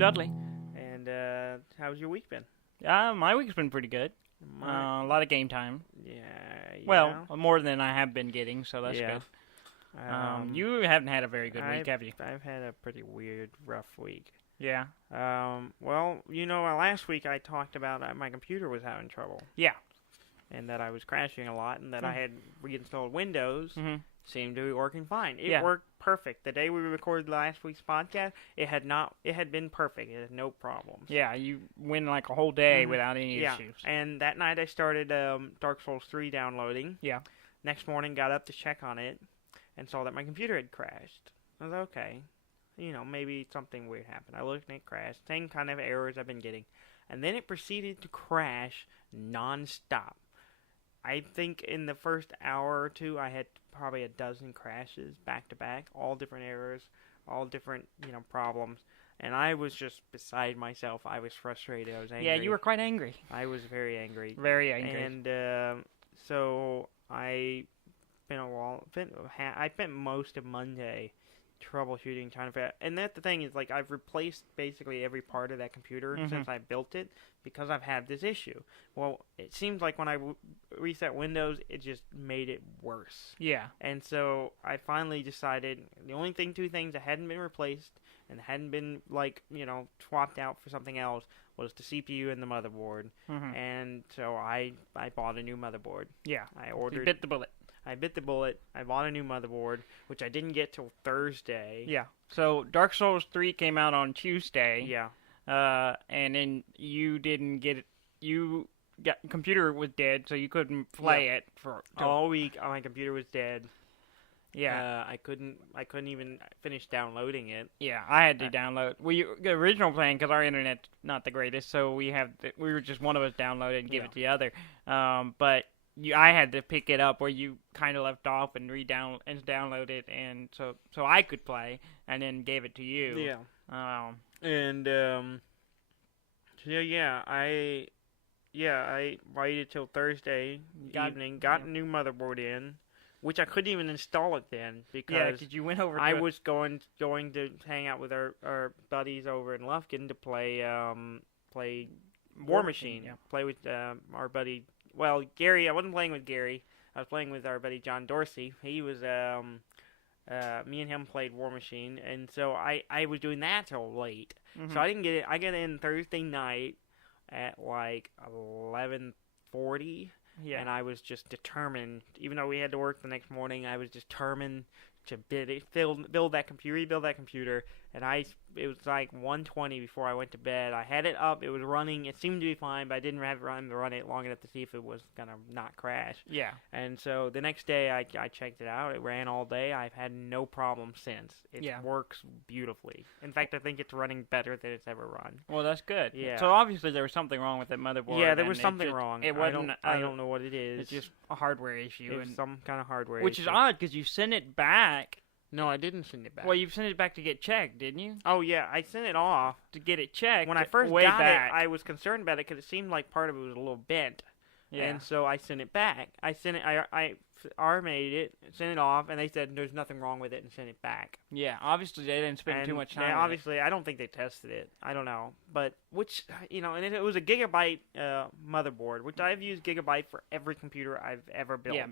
Dudley. And how's your week been? My week's been pretty good. A lot of game time. Yeah. Well, more than I have been getting, so that's Yeah. good. You haven't had a very good week, have you? I've had a pretty weird, rough week. Yeah. Well, last week I talked about my computer was having trouble. Yeah. And that I was crashing a lot, and that I had reinstalled Windows. Mm-hmm. Seemed to be working fine. It worked perfect. The day we recorded last week's podcast, it had been perfect. It had no problems. Yeah, you went like a whole day without any issues. And that night I started Dark Souls 3 downloading. Yeah. Next morning, got up to check on it, and saw that my computer had crashed. I was okay. Maybe something weird happened. I looked and it crashed. Same kind of errors I've been getting. And then it proceeded to crash non-stop. I think in the first hour or two, I had probably a dozen crashes back to back, all different errors, all different, problems. And I was just beside myself. I was frustrated. I was angry. Yeah, you were quite angry. I was very angry. Very angry. And so I spent most of Monday troubleshooting, trying to figure out. And that's the thing is, I've replaced basically every part of that computer since I built it because I've had this issue. Well, it seems like when I reset Windows, it just made it worse. Yeah. And so I finally decided the only two things that hadn't been replaced and hadn't been, swapped out for something else was the CPU and the motherboard. Mm-hmm. And so I bought a new motherboard. Yeah. You bit the bullet. I bit the bullet. I bought a new motherboard, which I didn't get till Thursday. Yeah. So Dark Souls 3 came out on Tuesday. Yeah. And then you didn't get it. Computer was dead, so you couldn't play it for all week. My computer was dead. Yeah. I couldn't even finish downloading it. Yeah, I had to download. The original plan, because our internet's not the greatest, so we were just one of us download it and give it to the other. But I had to pick it up where you kind of left off and download it, and so I could play, and then gave it to you. Yeah. I waited till Thursday evening, got a new motherboard in, which I couldn't even install it then because you went over. I was going to hang out with our buddies over in Lufkin to play Warmachine. Yeah. Play with our buddy. Well, Gary. I wasn't playing with Gary. I was playing with our buddy John Dorsey. He was me and him played Warmachine, and so I was doing that till late. Mm-hmm. So I didn't get it. I got in Thursday night at 11:40. Yeah. And I was just determined, even though we had to work the next morning, I was determined to rebuild that computer. And it was 1:20 before I went to bed. I had it up, it was running, it seemed to be fine, but I didn't have time to run it long enough to see if it was gonna not crash. Yeah. And so the next day I checked it out. It ran all day. I've had no problem since. It works beautifully. In fact, I think it's running better than it's ever run. Well, that's good. Yeah. So obviously there was something wrong with that motherboard. Yeah, there was something wrong. It wasn't. I don't know what it is. It's just a hardware issue. It's some kind of hardware issue. Which is odd because you sent it back. No, I didn't send it back. Well, you sent it back to get checked, didn't you? Oh, yeah. I sent it off to get it checked. When I first got it, I was concerned about it because it seemed like part of it was a little bent. Yeah. And so I sent it back. I made it, sent it off, and they said there's nothing wrong with it and sent it back. Yeah, obviously they didn't spend too much time. Obviously, I don't think they tested it. I don't know, but and it was a Gigabyte motherboard, which I've used Gigabyte for every computer I've ever built. Yeah,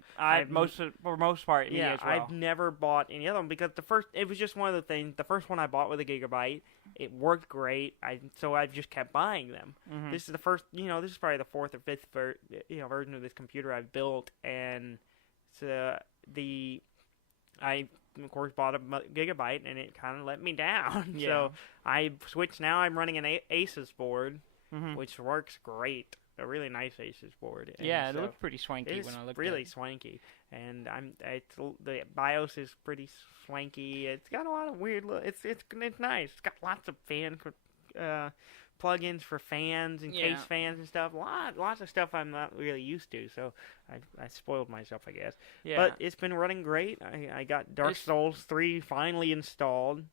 for most part. Yeah, as well. I've never bought any other one because it was just one of the things. The first one I bought with a Gigabyte, it worked great. So I've just kept buying them. Mm-hmm. This is the first. This is probably the fourth or fifth version of this computer I've built, and so I of course bought a Gigabyte, and it kind of let me down. Yeah. So I switched. Now I'm running an Asus board, which works great. A really nice Asus board. And yeah, it looks pretty swanky when I look at it. It's really swanky, and the BIOS is pretty swanky. It's got a lot of weird look. It's nice. It's got lots of plugins for fans and case fans and stuff. Lots of stuff I'm not really used to, so I spoiled myself, I guess. Yeah. But it's been running great. I got Dark Souls 3 finally installed,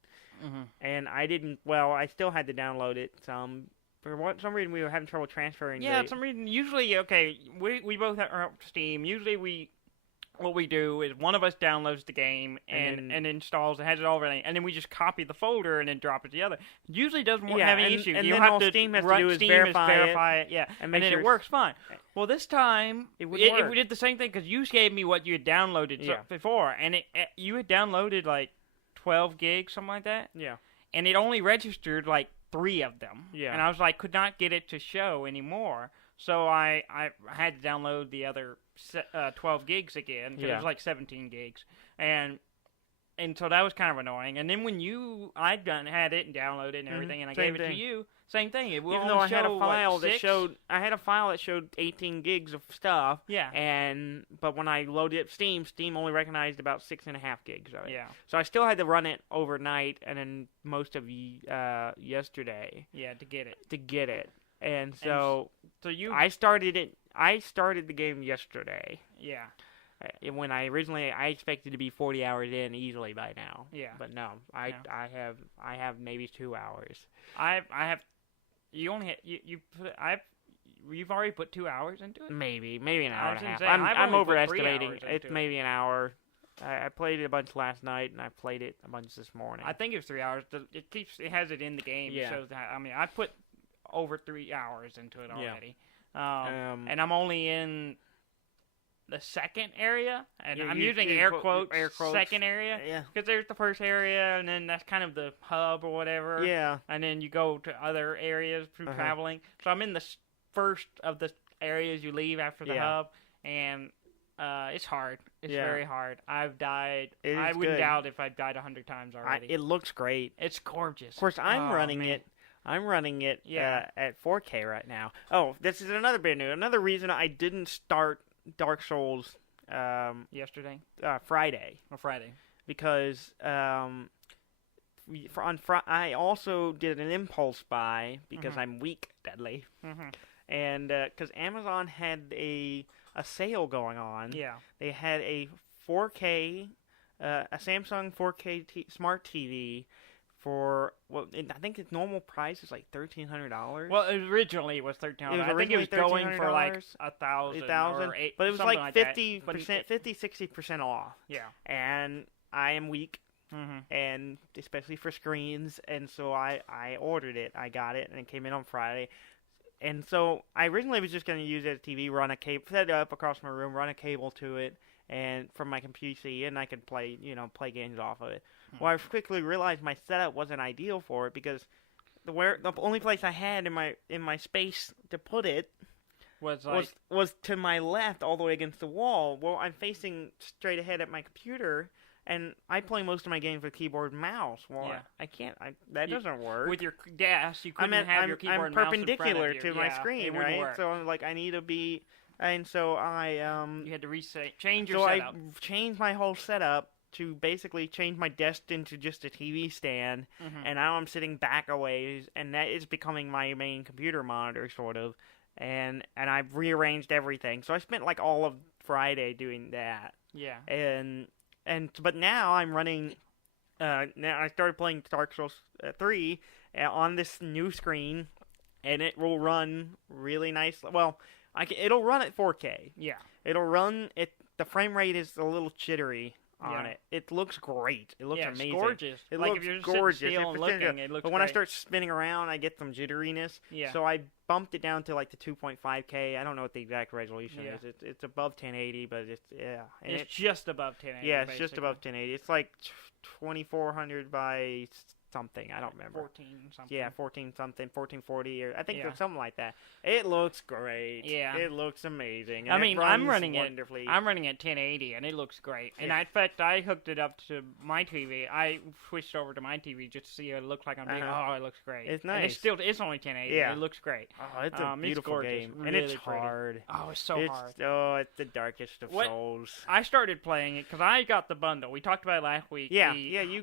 and I still had to download it some. For some reason, we were having trouble transferring. Yeah, some reason. Usually, we both are up Steam. Usually, we what we do is one of us downloads the game and installs it, has it all everything, and then we just copy the folder and then drop it to the other. It usually doesn't have any issue. And you then have all to Steam has to run do is Steam verify it, yeah, and then it works fine. Well, this time it wouldn't work. We did the same thing because you gave me what you had downloaded before, and you had downloaded like 12 gigs, something like that. Yeah. And it only registered like 3 of them. Yeah. And I was like, could not get it to show anymore. So I had to download the other 12 gigs again, because it was like 17 gigs. And so that was kind of annoying. And then when I'd had it and downloaded and everything, and I gave it to you, same thing. It will Even though I had a file that showed 18 gigs of stuff. Yeah. But when I loaded up Steam only recognized about 6.5 gigs of it. Yeah. So I still had to run it overnight and then most of yesterday. Yeah, to get it. And so you I started the game yesterday. Yeah. When I expected to be 40 hours in easily by now. Yeah. But no, I have maybe 2 hours. I have. You only you've already put 2 hours into it. Maybe an hour and a half. Say, I'm overestimating. It's maybe an hour. I played it a bunch last night, and I played it a bunch this morning. I think it was 3 hours. It has it in the game. Yeah. It shows that. I mean, I put over 3 hours into it already. Yeah. And I'm only in the second area, and I'm using air quotes, second area, because there's the first area, and then that's kind of the hub or whatever. Yeah. And then you go to other areas through traveling. So I'm in the first of the areas you leave after the hub, and it's hard. It's very hard. I've died. I wouldn't doubt if I've died 100 times already. It looks great. It's gorgeous. Of course, I'm running it at 4K right now. Oh, this is another bit new. Another reason I didn't start Dark Souls yesterday, Friday, because I also did an impulse buy because I'm weak, Dudley, and because Amazon had a sale going on. Yeah, they had a 4K, a Samsung 4K smart TV. I think its normal price is like $1,300. Well, originally it was $1,300. I think it was going for like $1,000, but it was like 50%, 50-60% off. Yeah, and I am weak, and especially for screens, and so I ordered it. I got it, and it came in on Friday. And so I originally was just going to use it as a TV, run a cable, set it up across my room, run a cable to it, and from my PC, and I could play games off of it. Well, I quickly realized my setup wasn't ideal for it because the only place I had in my space to put it was to my left, all the way against the wall. Well, I'm facing straight ahead at my computer, and I play most of my games with keyboard and mouse. Well, I can't. That doesn't work with your desk. You couldn't have your keyboard and mouse perpendicular in front of you. to my screen, right? Work. So I'm like, I need to be, and so you had to change your setup. So I changed my whole setup to basically change my desk into just a TV stand, and now I'm sitting back a ways, and that is becoming my main computer monitor, sort of, and I've rearranged everything. So I spent like all of Friday doing that. Yeah. But now I'm running. Now I started playing Dark Souls 3 on this new screen, and it will run really nice. Well, it'll run at 4K. Yeah. It'll run. The frame rate is a little jittery on it. It looks great. It looks amazing. It's gorgeous. It like looks if you're gorgeous. Still and looking, it looks but when I start spinning around, I get some jitteriness. Yeah. So I bumped it down to like the 2.5K. I don't know what the exact resolution is. It's above 1080, but it's just above 1080. Yeah, it's just above 1080. It's like 2400 by something. I don't remember. 14 something. Yeah, 14 something, 1440, or I think it's something like that. It looks great. Yeah. It looks amazing. I mean, I'm running wonderfully. I'm running at 1080, and it looks great. And in fact, I hooked it up to my TV. I switched over to my TV just to see what it looks like on TV. Oh, it looks great. It's nice. And it's only 1080. Yeah. It looks great. Oh, it's a beautiful game. Really and it's pretty. hard. Oh, it's so hard. Oh, it's the darkest of souls. I started playing it because I got the bundle. We talked about it last week. Yeah, you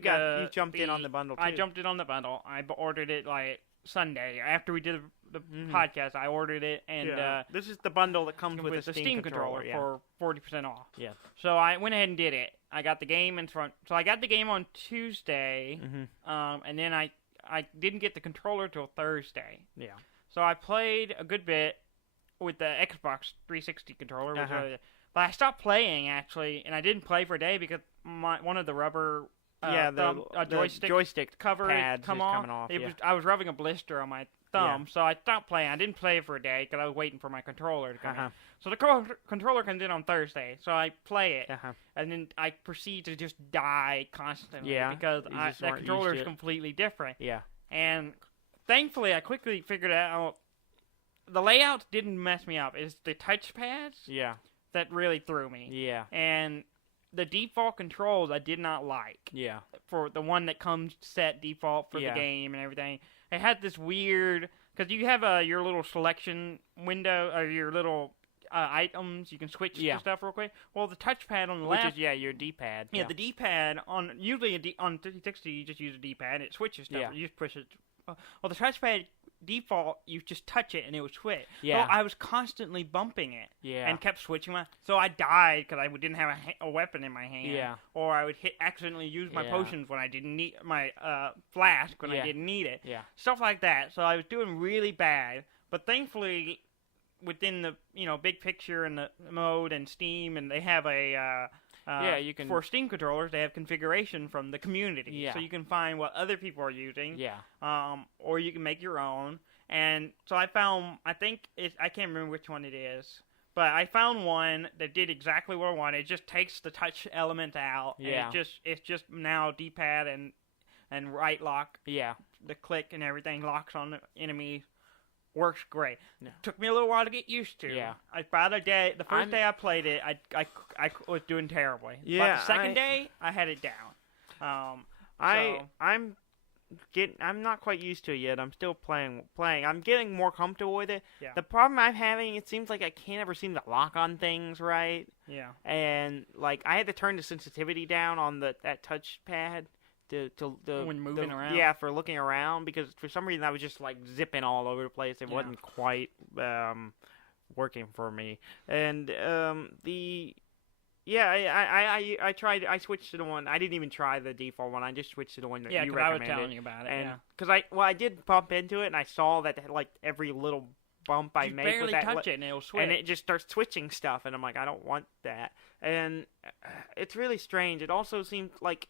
jumped in on the bundle, too. I jumped in on the bundle. I ordered it like Sunday after we did the podcast. I ordered it, and this is the bundle that comes with the Steam controller for 40% off. Yeah. So I went ahead and did it. I got the game in front. So I got the game on Tuesday, and then I didn't get the controller till Thursday. Yeah. So I played a good bit with the Xbox 360 controller, But I stopped playing actually, and I didn't play for a day because one of the rubber joystick cover pads coming off. I was rubbing a blister on my thumb, so I stopped playing. I didn't play for a day because I was waiting for my controller to come in. So the controller comes in on Thursday, so I play it, and then I proceed to just die constantly because that controller is completely different. Yeah. And thankfully, I quickly figured out the layouts didn't mess me up. It's the touchpads that really threw me. Yeah. And the default controls I did not like. Yeah. For the one that comes set default for the game and everything. It had this weird... Because you have your little selection window, or your little items, you can switch to stuff real quick. Well, the touchpad on the left... Which is, your D-pad. Yeah, the D-pad, usually on 360 you just use a D-pad, it switches stuff. You just push it. Well, the touchpad... default, you just touch it and it would switch. Yeah. Well, I was constantly bumping it. Yeah. And kept switching so I died because I didn't have a weapon in my hand. Yeah. Or I would accidentally use my potions when I didn't need my flask when I didn't need it. Yeah. Stuff like that. So I was doing really bad. But thankfully, within the big picture and the mode and Steam, and they have you can for Steam controllers. They have configuration from the community, so you can find what other people are using. Or you can make your own. And so I found, I can't remember which one it is, but I found one that did exactly what I wanted. It just takes the touch element out. Yeah. And it's just now D-pad and right lock. Yeah. The click and everything locks on the enemy. Works great. No. Took me a little while to get used to. Yeah. The first day I played it, I was doing terribly. Yeah. But the second day, I had it down. I'm not quite used to it yet. I'm still playing. I'm getting more comfortable with it. Yeah. The problem I'm having, it seems like I can't ever seem to lock on things right. Yeah. And like I had to turn the sensitivity down on that touchpad. When moving around? Yeah, for looking around, because for some reason I was just like zipping all over the place. It wasn't quite working for me. And I tried. I switched to the one. I didn't even try the default one. I just switched to the one that you recommended. I was telling you about it. And because I did bump into it, and I saw that like every little bump I make with that, touch it and it'll switch, and it just starts switching stuff, and I'm like, I don't want that. And it's really strange. It also seemed like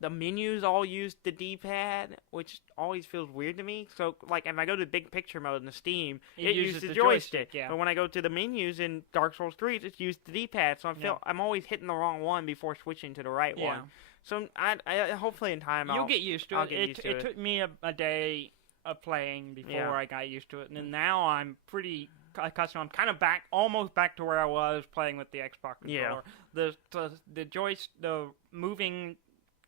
the menus all use the D-pad, which always feels weird to me. So, like, if I go to big picture mode in the Steam, it uses the joystick. Yeah. But when I go to the menus in Dark Souls 3, it's used the D-pad. So I'm always hitting the wrong one before switching to the right one. So I hopefully in time you'll get used to it. It took me a day of playing before I got used to it, and then now I'm pretty accustomed. I'm kind of almost back to where I was playing with the Xbox controller. The moving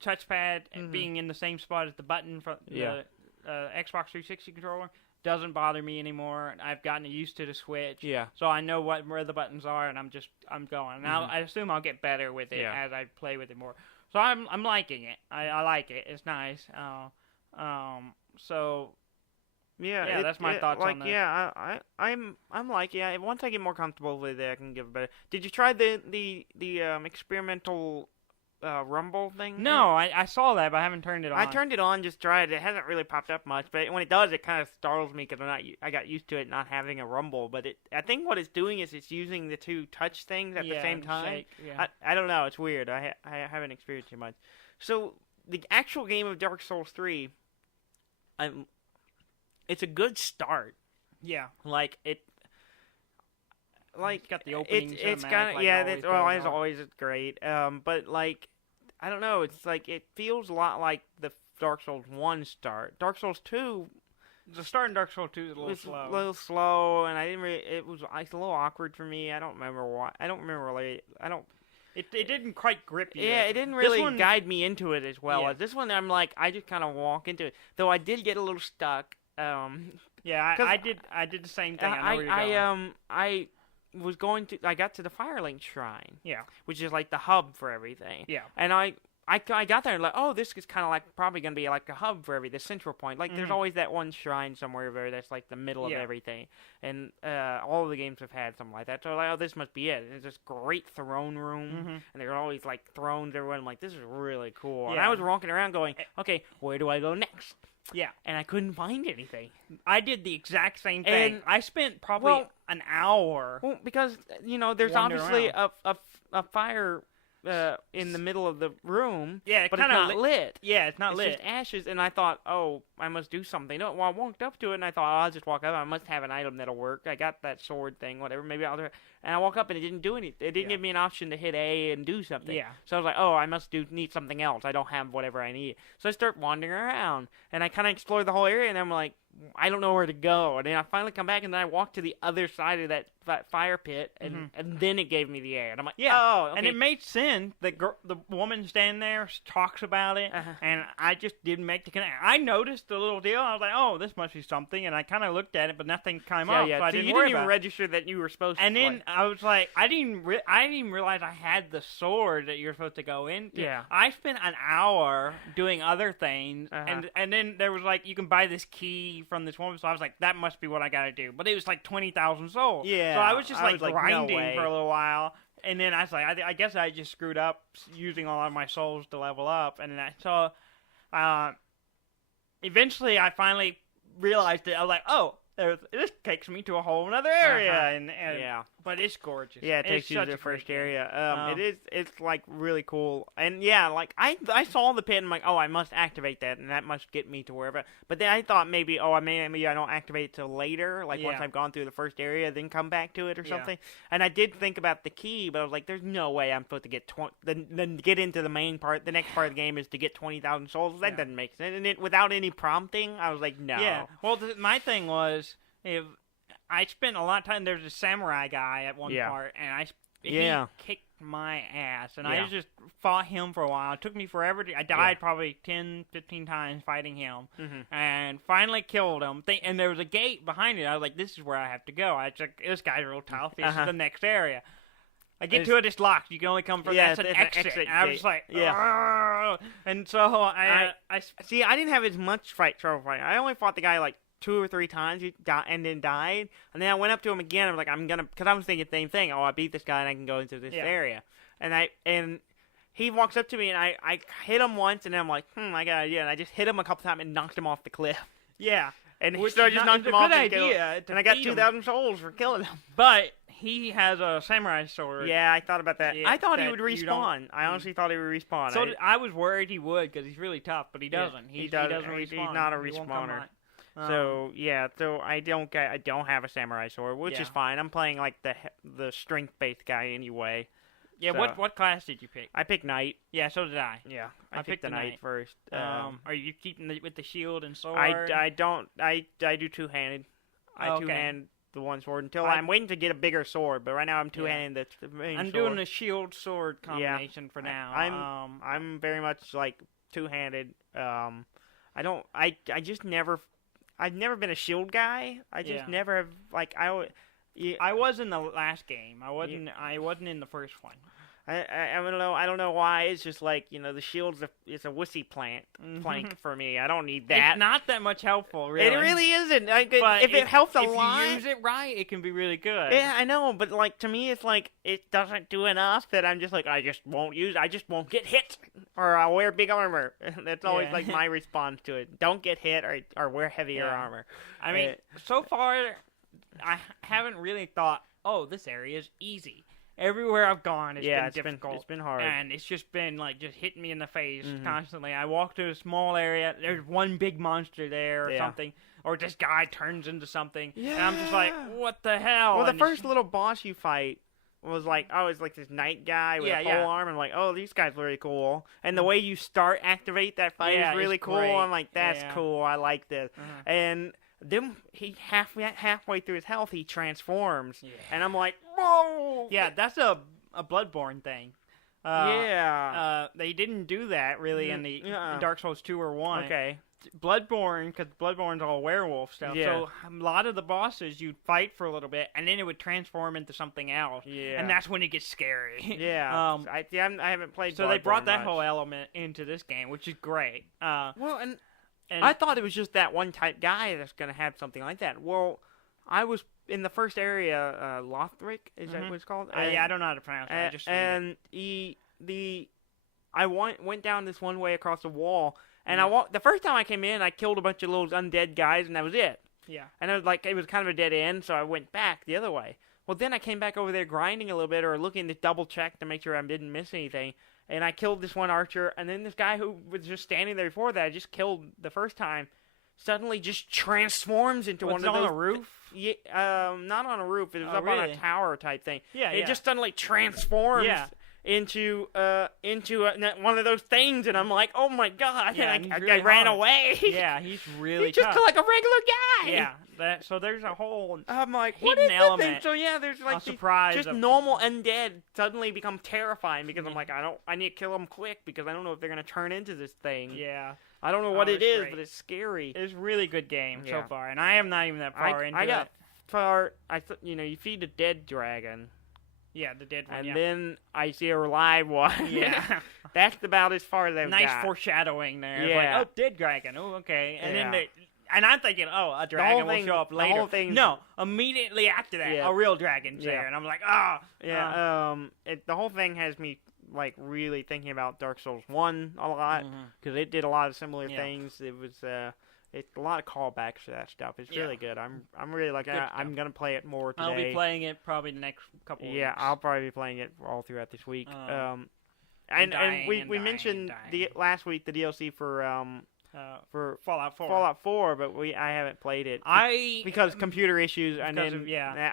touchpad and being in the same spot as the button from the Xbox 360 controller doesn't bother me anymore. I've gotten used to the Switch, so I know where the buttons are, and I'm going. Now I assume I'll get better with it as I play with it more. So I'm liking it. I like it. It's nice. That's my thoughts on that. Yeah, I'm liking it. Once I get more comfortable with it, I can give it better. Did you try the experimental rumble thing? No, I saw that, but I haven't turned it on. I turned it on, just tried it. It hasn't really popped up much, but when it does, it kind of startles me because I got used to it not having a rumble. But I think what it's doing is it's using the two touch things at the same time. I don't know. It's weird. I haven't experienced it much. So the actual game of Dark Souls 3, it's a good start. Yeah, it's got the opening. It's kind of as always, it's great. But like, I don't know. It's like it feels a lot like the Dark Souls 1 start. Dark Souls 2, the start in Dark Souls 2 is a little slow, and I didn't really. It's a little awkward for me. I don't remember why. I don't remember really. It didn't quite grip you. Yeah, it didn't really guide me into it as well as this one. I'm like, I just kind of walk into it. Though I did get a little stuck. I did the same thing. I know where you're going. I got to the Firelink Shrine. Yeah. Which is like the hub for everything. Yeah. And I got there and like, oh, this is kind of like probably going to be like a hub for the central point. Like, there's always that one shrine somewhere where that's like the middle of everything. And all of the games have had something like that. So like, oh, this must be it. And it's this great throne room, and there are always like thrones everywhere. I'm like, this is really cool. And I was walking around going, okay, where do I go next? Yeah. And I couldn't find anything. I did the exact same thing. And I spent probably an hour. Well, because, there's obviously a fire in the middle of the room, but it's not lit. Yeah, it's not lit. It's just ashes, and I thought, oh, I must do something. No, well, I walked up to it, and I thought, oh, I'll just walk up. I must have an item that'll work. I got that sword thing, whatever. Maybe I'll do it. And I walk up, and it didn't do anything. It didn't give me an option to hit A and do something. Yeah. So I was like, oh, I must need something else. I don't have whatever I need. So I start wandering around, and I kind of explore the whole area, and I'm like, I don't know where to go. And then I finally come back, and then I walk to the other side of that fire pit, and then it gave me the A. And I'm like, oh, okay. And it made sense. The woman standing there talks about it, and I just didn't make the connection. I noticed the little deal. I was like, oh, this must be something. And I kind of looked at it, but nothing came up. Yeah. So I you didn't didn't even register that you were supposed to. And then I was like, I didn't even realize I had the sword that you're supposed to go into. Yeah. I spent an hour doing other things, and then there was like, you can buy this key from this woman. So I was like, that must be what I got to do. But it was like 20,000 souls. Yeah. So I was just like grinding no for a little while. And then I was like, I guess I just screwed up using a lot of my souls to level up. And then eventually I finally realized it. I was like, oh, this takes me to a whole other area. And but it's gorgeous. Yeah, it takes you to the first area. It's like really cool. And yeah, like I saw the pit and I'm like, oh, I must activate that, and that must get me to wherever. But then I thought maybe I don't activate it till later, like once I've gone through the first area, then come back to it or something. And I did think about the key, but I was like, there's no way I'm supposed to get then get into the main part. The next part of the game is to get 20,000 souls. That doesn't make sense. And without any prompting, I was like, no. Yeah. Well, my thing was, if I spent a lot of time. There's a samurai guy at one part, and he kicked my ass, and I just fought him for a while. It took me forever. I died probably 10, 15 times fighting him, and finally killed him. And there was a gate behind it. I was like, this is where I have to go. I checked, this guy's real tough. This is the next area. I get to it, it's locked. You can only come from that's an exit. And I was like, and so I see. I didn't have as much trouble fighting. I only fought the guy like 2 or 3 times, and then died. And then I went up to him again. I was like, because I was thinking the same thing. Oh, I beat this guy, and I can go into this area. And he walks up to me, and I hit him once, and then I'm like, I got an idea. And I just hit him a couple times and knocked him off the cliff. Yeah. And so I just knocked him off the cliff. And I got 2,000 souls for killing him. But he has a samurai sword. Yeah, I thought about that. I thought he would respawn. I honestly thought he would respawn. So I was worried he would, because he's really tough, but he doesn't. He doesn't respawn. He's not a respawner. So I don't have a samurai sword, which is fine. I'm playing like the strength-based guy anyway. Yeah, so, what class did you pick? I picked knight. Yeah, so did I. Yeah, I picked the knight first. Are you keeping with the shield and sword? I don't. I do two-handed. I two-hand the one sword until I'm waiting to get a bigger sword. But right now I'm two-handed the main sword. I'm doing a shield sword combination for now. I'm very much like two-handed. I've never been a shield guy. I just never have I was in the last game. I wasn't in the first one. I don't know why. It's just like, the shield's it's a wussy plank for me. I don't need that. It's not that much helpful, really. It really isn't. If it helps a lot, if you use it right, it can be really good. Yeah, I know, but to me, it's like it doesn't do enough that I'm just like, I just won't get hit, or I'll wear big armor. That's always like my response to it. Don't get hit, or wear heavier armor. I mean, so far, I haven't really thought, oh, this area is easy. Everywhere I've gone, it's been difficult. It's been hard. And it's just been, just hitting me in the face constantly. I walk to a small area, there's one big monster there or something, or this guy turns into something, and I'm just like, what the hell? Well, the first little boss you fight was like, it's like this knight guy with a pole arm, and I'm like, oh, these guys are really cool. And the way you activate that fight is really cool. Great. I'm like, that's cool. I like this. And then he halfway through his health, he transforms, and I'm like, whoa! Yeah, that's a Bloodborne thing. They didn't do that really in the Dark Souls 2 or 1. Okay. Bloodborne, because Bloodborne's all werewolf stuff. Yeah. So a lot of the bosses, you'd fight for a little bit, and then it would transform into something else. Yeah. And that's when it gets scary. Yeah. I haven't played. So Bloodborne they brought that much. whole element into this game, which is great. Well, and I thought it was just that one type guy that's going to have something like that. Well, I was in the first area, Lothric, is that what it's called? I don't know how to pronounce it. I went down this one way across the wall, and the first time I came in, I killed a bunch of little undead guys, and that was it. Yeah. And it was kind of a dead end, so I went back the other way. Well, then I came back over there grinding a little bit, or looking to double check to make sure I didn't miss anything. And I killed this one archer, and then this guy who was just standing there before that I just killed the first time, suddenly just transforms into one of those. On a roof? Yeah, not on a roof. It was up on a tower type thing. Yeah, it just suddenly transforms into one of those things, and I'm like, oh my god! Yeah, and really I ran away. Yeah, he's really he's just tough. like a regular guy. Yeah, so there's a whole I'm like, hidden what is element. This thing? So yeah, there's like surprise just normal undead suddenly become terrifying because I'm like, I need to kill them quick because I don't know if they're gonna turn into this thing. Yeah. I don't know what it is, great. but it's scary. It's a really good game so far, and I am not even that far into it. I got far. You feed a dead dragon. Yeah, the dead one. And then I see a live one. Yeah. That's about as far as I've got. Nice foreshadowing there. Yeah. It's like, dead dragon. Oh, okay. And then and I'm thinking, a dragon will show up later. The whole thing. No, immediately after that, a real dragon's there, and I'm like, the whole thing has me like really thinking about Dark Souls 1 a lot because it did a lot of similar things. It was it's a lot of callbacks to that stuff. It's really good. I'm really like I'm gonna play it more today. I'll be playing it probably the next couple of weeks. Yeah, I'll probably be playing it all throughout this week. And we mentioned last week the DLC for Fallout 4. Fallout 4, but I haven't played it because computer issues, and then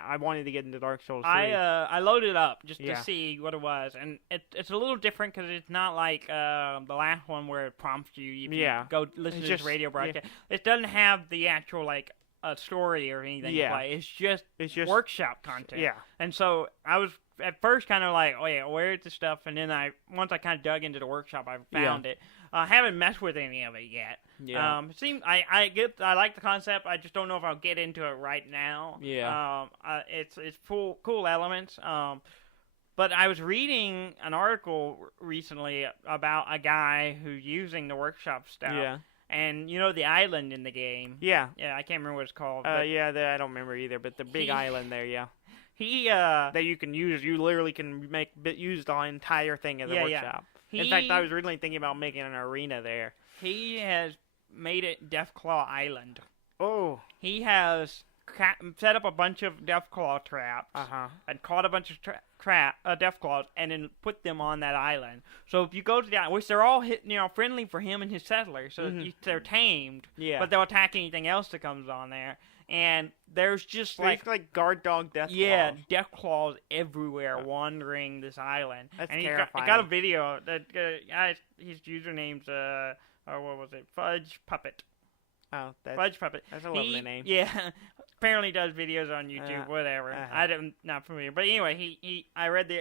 I wanted to get into Dark Souls 3. I loaded it up just to see what it was, and it's a little different because it's not like the last one where it prompts you if you go listen to this radio broadcast. It doesn't have the actual like a story or anything to play. It's just workshop content. Yeah, and so I was at first kind of like, oh yeah, where's the stuff? And then once I kind of dug into the workshop, I found it. I haven't messed with any of it yet. Yeah. I like the concept. I just don't know if I'll get into it right now. Yeah. It's cool elements. But I was reading an article recently about a guy who's using the workshop stuff. Yeah. And you know the island in the game. Yeah. Yeah, I can't remember what it's called. I don't remember either. But the big island there, that you can use. You literally can use the entire thing as a workshop. In fact, I was originally thinking about making an arena there. He has made it Deathclaw Island. Oh. He has set up a bunch of Deathclaw traps and caught a bunch of Deathclaws and then put them on that island. So if you go to the island, which they're all friendly for him and his settlers, so they're tamed, but they'll attack anything else that comes on there. And there's just like guard dog Deathclaws. Yeah, Deathclaws everywhere wandering this island. That's and terrifying. I got a video that his username's what was it? Fudge Puppet. Oh, Fudge Puppet. That's a lovely name. Yeah, apparently does videos on YouTube. Whatever. I'm not familiar, but anyway, I read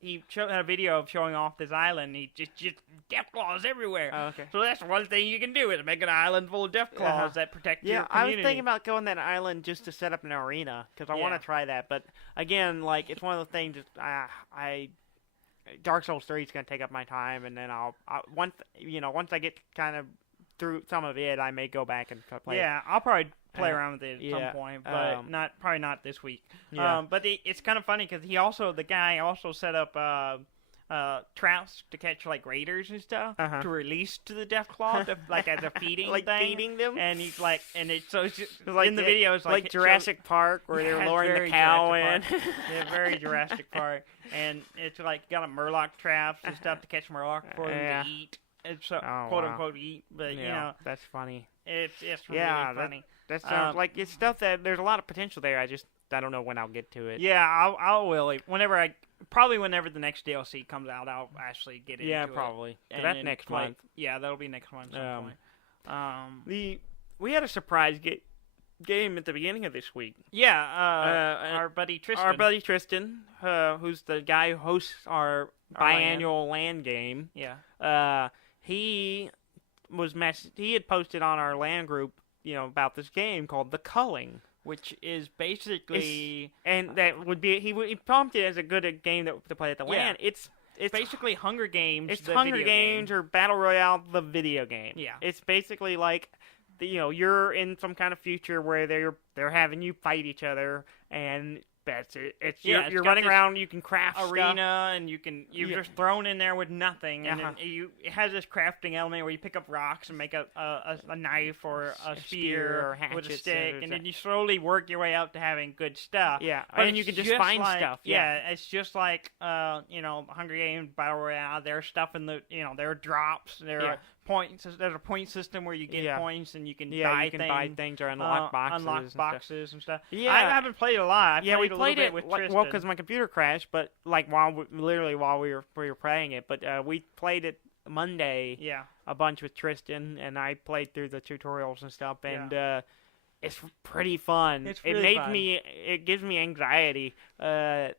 he had a video of showing off this island. He just Deathclaws everywhere. Oh, okay. So that's one thing you can do is make an island full of Deathclaws that protect your community. Yeah, I was thinking about going that island just to set up an arena because I want to try that. But again, like it's one of those things. Dark Souls 3 is going to take up my time, and then once I get kind of through some of it, I may go back and play. Yeah, I'll probably play around with it at some point, but probably not this week. Yeah. But it's kind of funny because the guy also set up traps to catch like raiders and stuff to release to the Deathclaw, like as a feeding like thing. feeding them. And he's like, and it's so it's just, like in the video, it's like Jurassic Park where they're luring the cow in. Yeah, very Jurassic Park, and it's like got a Murloc traps and stuff to catch Murloc for them to eat. It's quote unquote eat, but that's funny. It's really funny. That sounds like it's stuff that there's a lot of potential there. I don't know when I'll get to it. Yeah, I will. Whenever the next DLC comes out, I'll actually get into it. Yeah, probably. That's next month. Yeah, that'll be next month. Some point. We had a surprise game at the beginning of this week. Yeah, our buddy Tristan. Our buddy Tristan, who's the guy who hosts our biannual LAN game. Yeah. He had posted on our LAN group, about this game called the Culling. Which is basically... that would be... He prompted it as a good game to play at the LAN. It's basically Hunger Games. It's Hunger Games or Battle Royale, the video game. Yeah. It's basically like, you're in some kind of future where they're having you fight each other, and that's it. You're running around. You can craft arena, stuff. and you're just thrown in there with nothing. And then it has this crafting element where you pick up rocks and make a knife or a spear or with a stick, and then you slowly work your way up to having good stuff. Yeah, but and you can just find stuff. Yeah, it's just like Hunger Games Battle Royale. There's stuff in the there are drops. There are points. There's a point system where you get points and you can buy things or unlock boxes and stuff. Yeah, I haven't played a lot. We played it with Tristan. Well, because my computer crashed, but while we were playing it. But we played it Monday. Yeah, a bunch with Tristan, and I played through the tutorials and stuff, and it's pretty fun. It's really fun. It gives me anxiety. I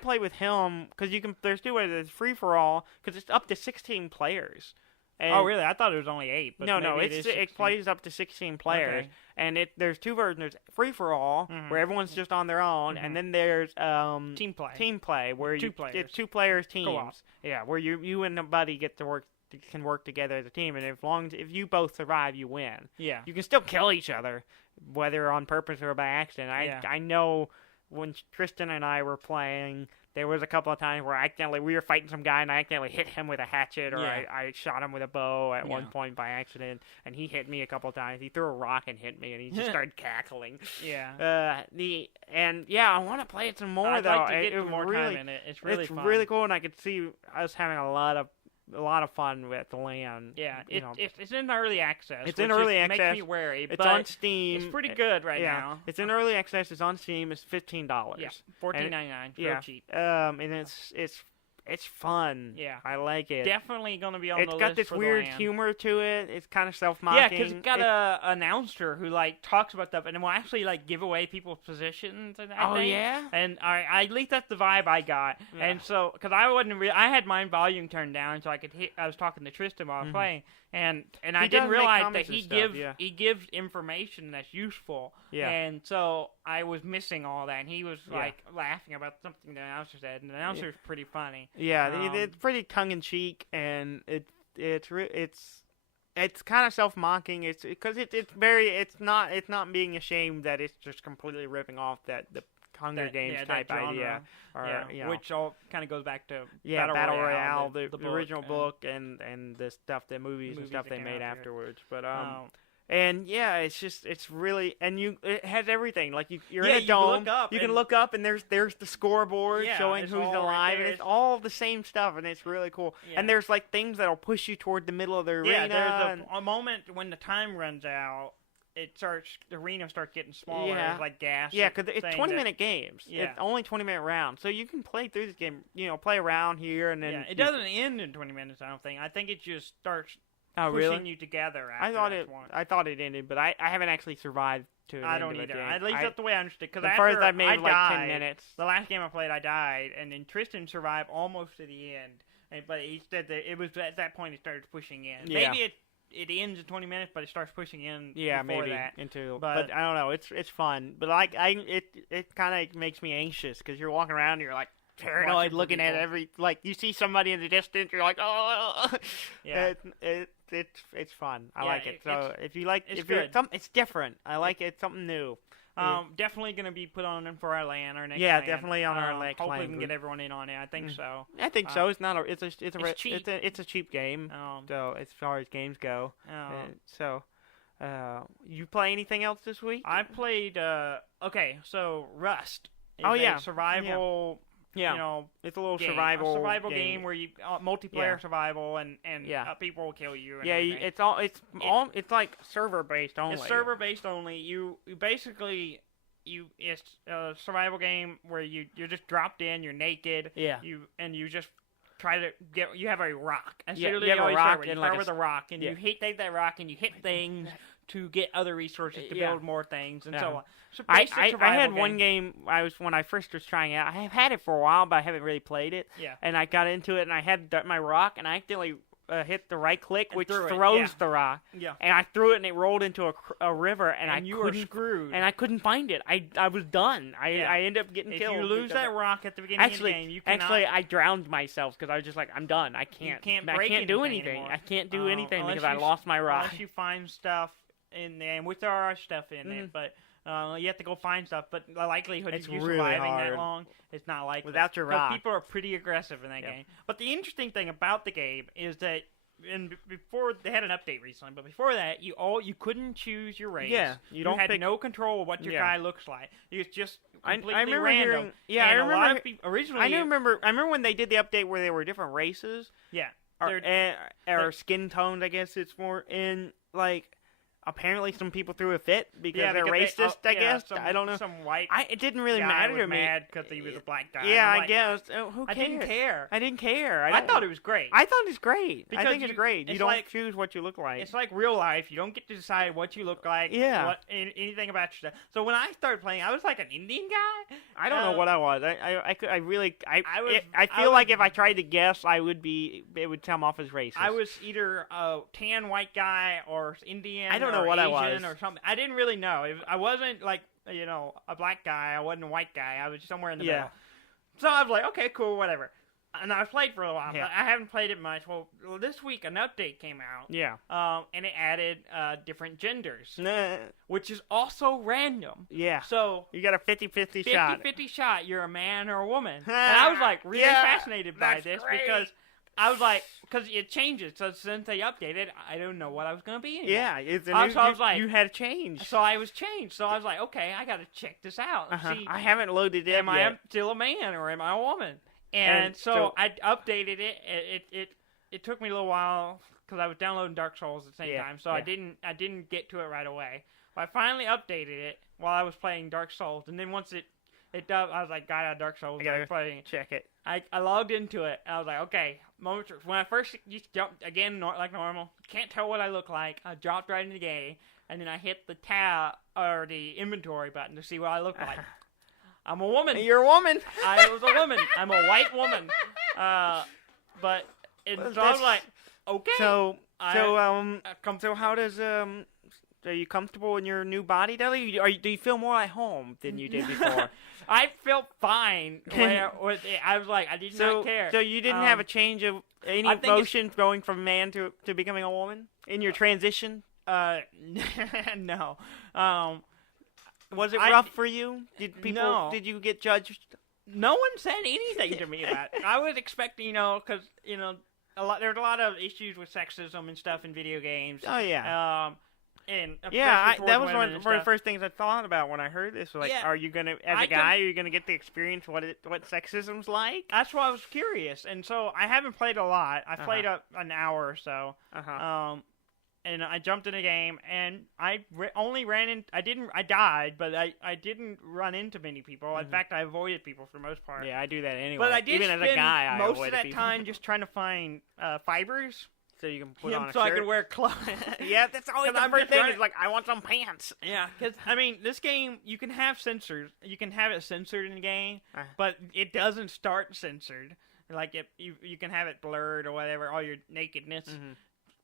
played with him because there's two ways. There's free for all because it's up to 16 players. And really? I thought it was only 8. But no, it plays up to 16 players, and there's two versions. There's free for all, where everyone's just on their own, and then there's team play, where it's 2 players teams. Co-op. Yeah, where you and a buddy can work together as a team, and if you both survive, you win. Yeah, you can still kill each other, whether on purpose or by accident. I know when Tristan and I were playing, there was a couple of times where we were fighting some guy and I accidentally hit him with a hatchet, or I shot him with a bow at one point by accident, and he hit me a couple of times. He threw a rock and hit me, and he just started cackling. Yeah. I want to play it some more. I'd though. like to get more time in it. It's really fun. It's really cool, and I could see us having a lot of fun with the LAN. Yeah, it's in early access. It's in early access. Makes me wary. It's on Steam. It's pretty good right now. It's in early access. It's on Steam. It's $15. Yeah, $14.99. Real cheap. And it's fun. Yeah, I like it. Definitely gonna be on the list. It's got this weird humor to it. It's kind of self-mocking. Yeah, because it's got an announcer who talks about stuff and will actually give away people's positions. And and I at least that's the vibe I got. Yeah. And so because I wasn't, I had my volume turned down so I could I was talking to Tristan while I was playing, and I didn't realize that he gives information that's useful. Yeah. And so I was missing all that, and he was laughing about something the announcer said, and the announcer's pretty funny. Yeah, it's pretty tongue-in-cheek, and it's kind of self-mocking. It's because it's not being ashamed that it's just completely ripping off the Hunger Games type idea, which all kind of goes back to Battle Royale, the original book, and the stuff, the movies and stuff they made afterwards. But and it's really, and it has everything. Like you're in a dome, you can look up, and there's the scoreboard showing who's alive, and it's all the same stuff, and it's really cool. Yeah. And there's things that'll push you toward the middle of the arena. Yeah, there's a moment when the time runs out. The arena starts getting smaller. Yeah. It's like gas. Yeah, because it's 20-minute games. Yeah. It's only 20-minute rounds. So you can play through this game, play around here, and then... Yeah, it doesn't end in 20 minutes, I don't think. I think it just starts pushing you together after I thought it ended, but I haven't actually survived to the I don't either. At least that's the way I understood. Because first I made 10 minutes. The last game I played, I died, and then Tristan survived almost to the end. But he said that it was at that point he started pushing in. Yeah. Maybe it ends in 20 minutes, but it starts pushing in maybe that. But I don't know. It's fun. But it kind of makes me anxious because you're walking around and you're paranoid, looking at every you see somebody in the distance, you're oh. Yeah. It's fun. I like it. So if you like, it's different. I like it. It's something new. Definitely going to be put on for our LAN, our next LAN. Definitely on our next LAN. Hopefully we can get everyone in on it. I think so. I think so. It's not cheap. It's a cheap game. So as far as games go, you play anything else this week? I played. So Rust. Survival. Yeah. It's a little game. survival game where you multiplayer survival and people will kill you. And everything. It's like server based only. It's server based only. You basically it's a survival game where you're just dropped in. You're naked. Yeah. You just try to get. You have a rock. You have a rock and with a rock, and you take that rock and you hit things to get other resources to build more things and so on. So I had game. one game when I first was trying it out. I have had it for a while, but I haven't really played it. Yeah. And I got into it, and I had my rock, and I accidentally hit the right click, which throws the rock. Yeah. And I threw it, and it rolled into a river, and you were screwed. And I couldn't find it. I was done. I ended up getting killed. If you lose that rock at the beginning of the game, you cannot... Actually, I drowned myself because I was just like, I'm done. I can't do anything. Anymore. I can't do anything because I you lost my rock. Unless you find stuff in the game, which there are stuff in it, but you have to go find stuff. But the likelihood of you surviving that long is not likely. Without your rock. People are pretty aggressive in that game. But the interesting thing about the game is that before they had an update recently, but before that, you couldn't choose your race. Yeah, you had no control of what your guy looks like. It's just completely I remember random. I remember originally. I remember when they did the update where there were different races. Yeah, or skin tones, I guess it's more in like. Apparently, some people threw a fit because they're racist. I guess I don't know. Some white. It didn't really matter to me. Mad because he was a black guy. Yeah, I guess. Who cares? I didn't care. I didn't care. I thought it was great. I thought it's great. Because I think it's great. You don't choose what you look like. It's like real life. You don't get to decide what you look like. Yeah. Anything about yourself. So when I started playing, I was like an Indian guy. I don't know what I was. I feel like if I tried to guess, it would come off as racist. I was either a tan white guy or Indian. I don't know what Asian I was. Or something. I didn't really know. I wasn't like a black guy. I wasn't a white guy. I was somewhere in the middle. So I was like, okay, cool, whatever. And I played for a while. Yeah. I haven't played it much. Well, this week an update came out. Yeah. And it added different genders, Nah. which is also random. Yeah. So you got a 50-50 shot. 50-50 shot. You're a man or a woman. And I was like really fascinated by this because I was like, because it changes. So since they updated, I don't know what I was going to be anymore. Yeah, I was like, you had to change. So I was changed. So I was like, okay, I got to check this out. See, I haven't loaded it am yet. I still a man or am I a woman? And so I updated it. It took me a little while because I was downloading Dark Souls at the same time. So I didn't get to it right away. But I finally updated it while I was playing Dark Souls, and then once it does, I was like, got out of Dark Souls. I was playing it. Check it. I logged into it. And I was like, okay. When I first just jumped again like normal, can't tell what I look like. I dropped right into the game, and then I hit the tab or the inventory button to see what I look like. I'm a woman. You're a woman. I was a woman. I'm a white woman. But so I was like, okay. So how does are you comfortable in your new body, Dudley? Do you feel more at home than you did before? I felt fine. I was like, I did not care. So you didn't have a change of any emotion going from man to becoming a woman in your transition? No. Was it rough for you? Did you get judged? No one said anything to me about it. I was expecting, because there's a lot of issues with sexism and stuff in video games. Oh yeah. That was one of the first things I thought about when I heard this. Like, are you gonna, as a guy, are you gonna get to experience what sexism's like? That's why I was curious, and so I haven't played a lot. I played an hour or so. And I jumped in a game, and I only ran in. I died, but I didn't run into many people. In fact, I avoided people for the most part. Yeah, I do that anyway. But I did even spend as a guy, most of that time just trying to find fibers. So you can put on a shirt. So I can wear clothes. Yeah, that's always the first thing. Is like, I want some pants. Yeah, because this game, you can have censors. You can have it censored in the game, but it doesn't start censored. Like you can have it blurred or whatever, all your nakedness.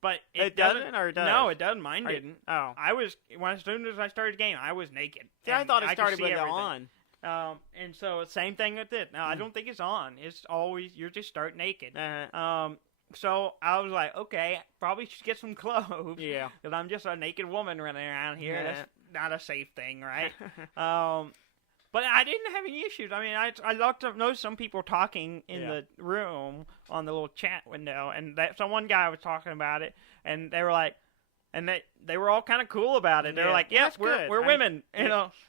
But it doesn't, or it does? No, it doesn't. Mine didn't. Oh, as soon as I started the game, I was naked. See, I thought it started with it on. And so same thing with it. No, I don't think it's on. It's always you just start naked. So I was like, okay, probably should get some clothes. Yeah. Because I'm just a naked woman running around here. Yeah. That's not a safe thing, right? But I didn't have any issues. I mean, I noticed some people talking in the room on the little chat window, and one guy was talking about it, and they were like, and they were all kind of cool about it. They were like, yes, we're women,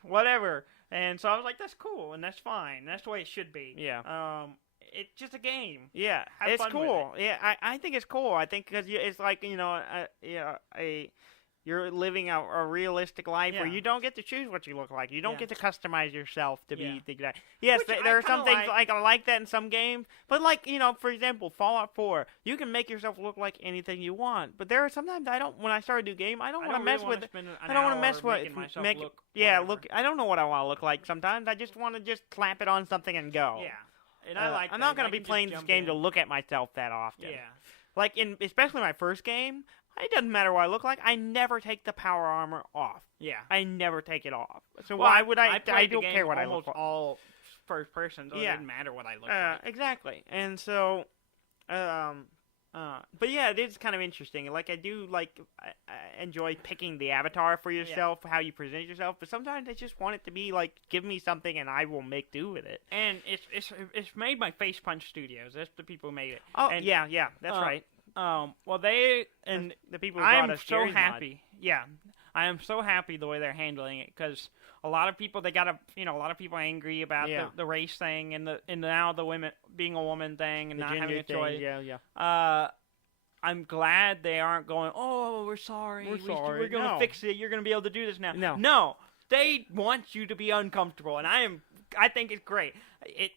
whatever. And so I was like, that's cool, and that's fine. That's the way it should be. Yeah. It's just a game. Yeah, it's cool. Yeah, I think it's cool. I think because it's like You're living a realistic life where you don't get to choose what you look like. You don't get to customize yourself to be the guy. Yes, there are some things I like that in some games, but like for example, Fallout 4, you can make yourself look like anything you want. But there are sometimes I don't. When I start a new game, I don't want to mess with. I don't want to mess with look. I don't know what I want to look like. Sometimes I just want to just slap it on something and go. Yeah, and I'm not going to be playing this game to look at myself that often. Yeah, like especially my first game. It doesn't matter what I look like. I never take the power armor off. Yeah. I never take it off. So why would I don't care what I look like. All first person, so it didn't matter what I look like. Exactly. And so, but yeah, it is kind of interesting. Like, I do, I enjoy picking the avatar for yourself, how you present yourself, but sometimes I just want it to be, give me something and I will make do with it. And it's made by Face Punch Studios. That's the people who made it. Oh, and, yeah, that's right. Well, they and the people who brought us so happy. Mod. Yeah, I am so happy the way they're handling it because a lot of people a lot of people angry about the race thing and now the women being a woman thing and the not having a choice. Yeah. I'm glad they aren't going. Oh, we're sorry. We're going to fix it. You're going to be able to do this now. No. They want you to be uncomfortable, and I think it's great.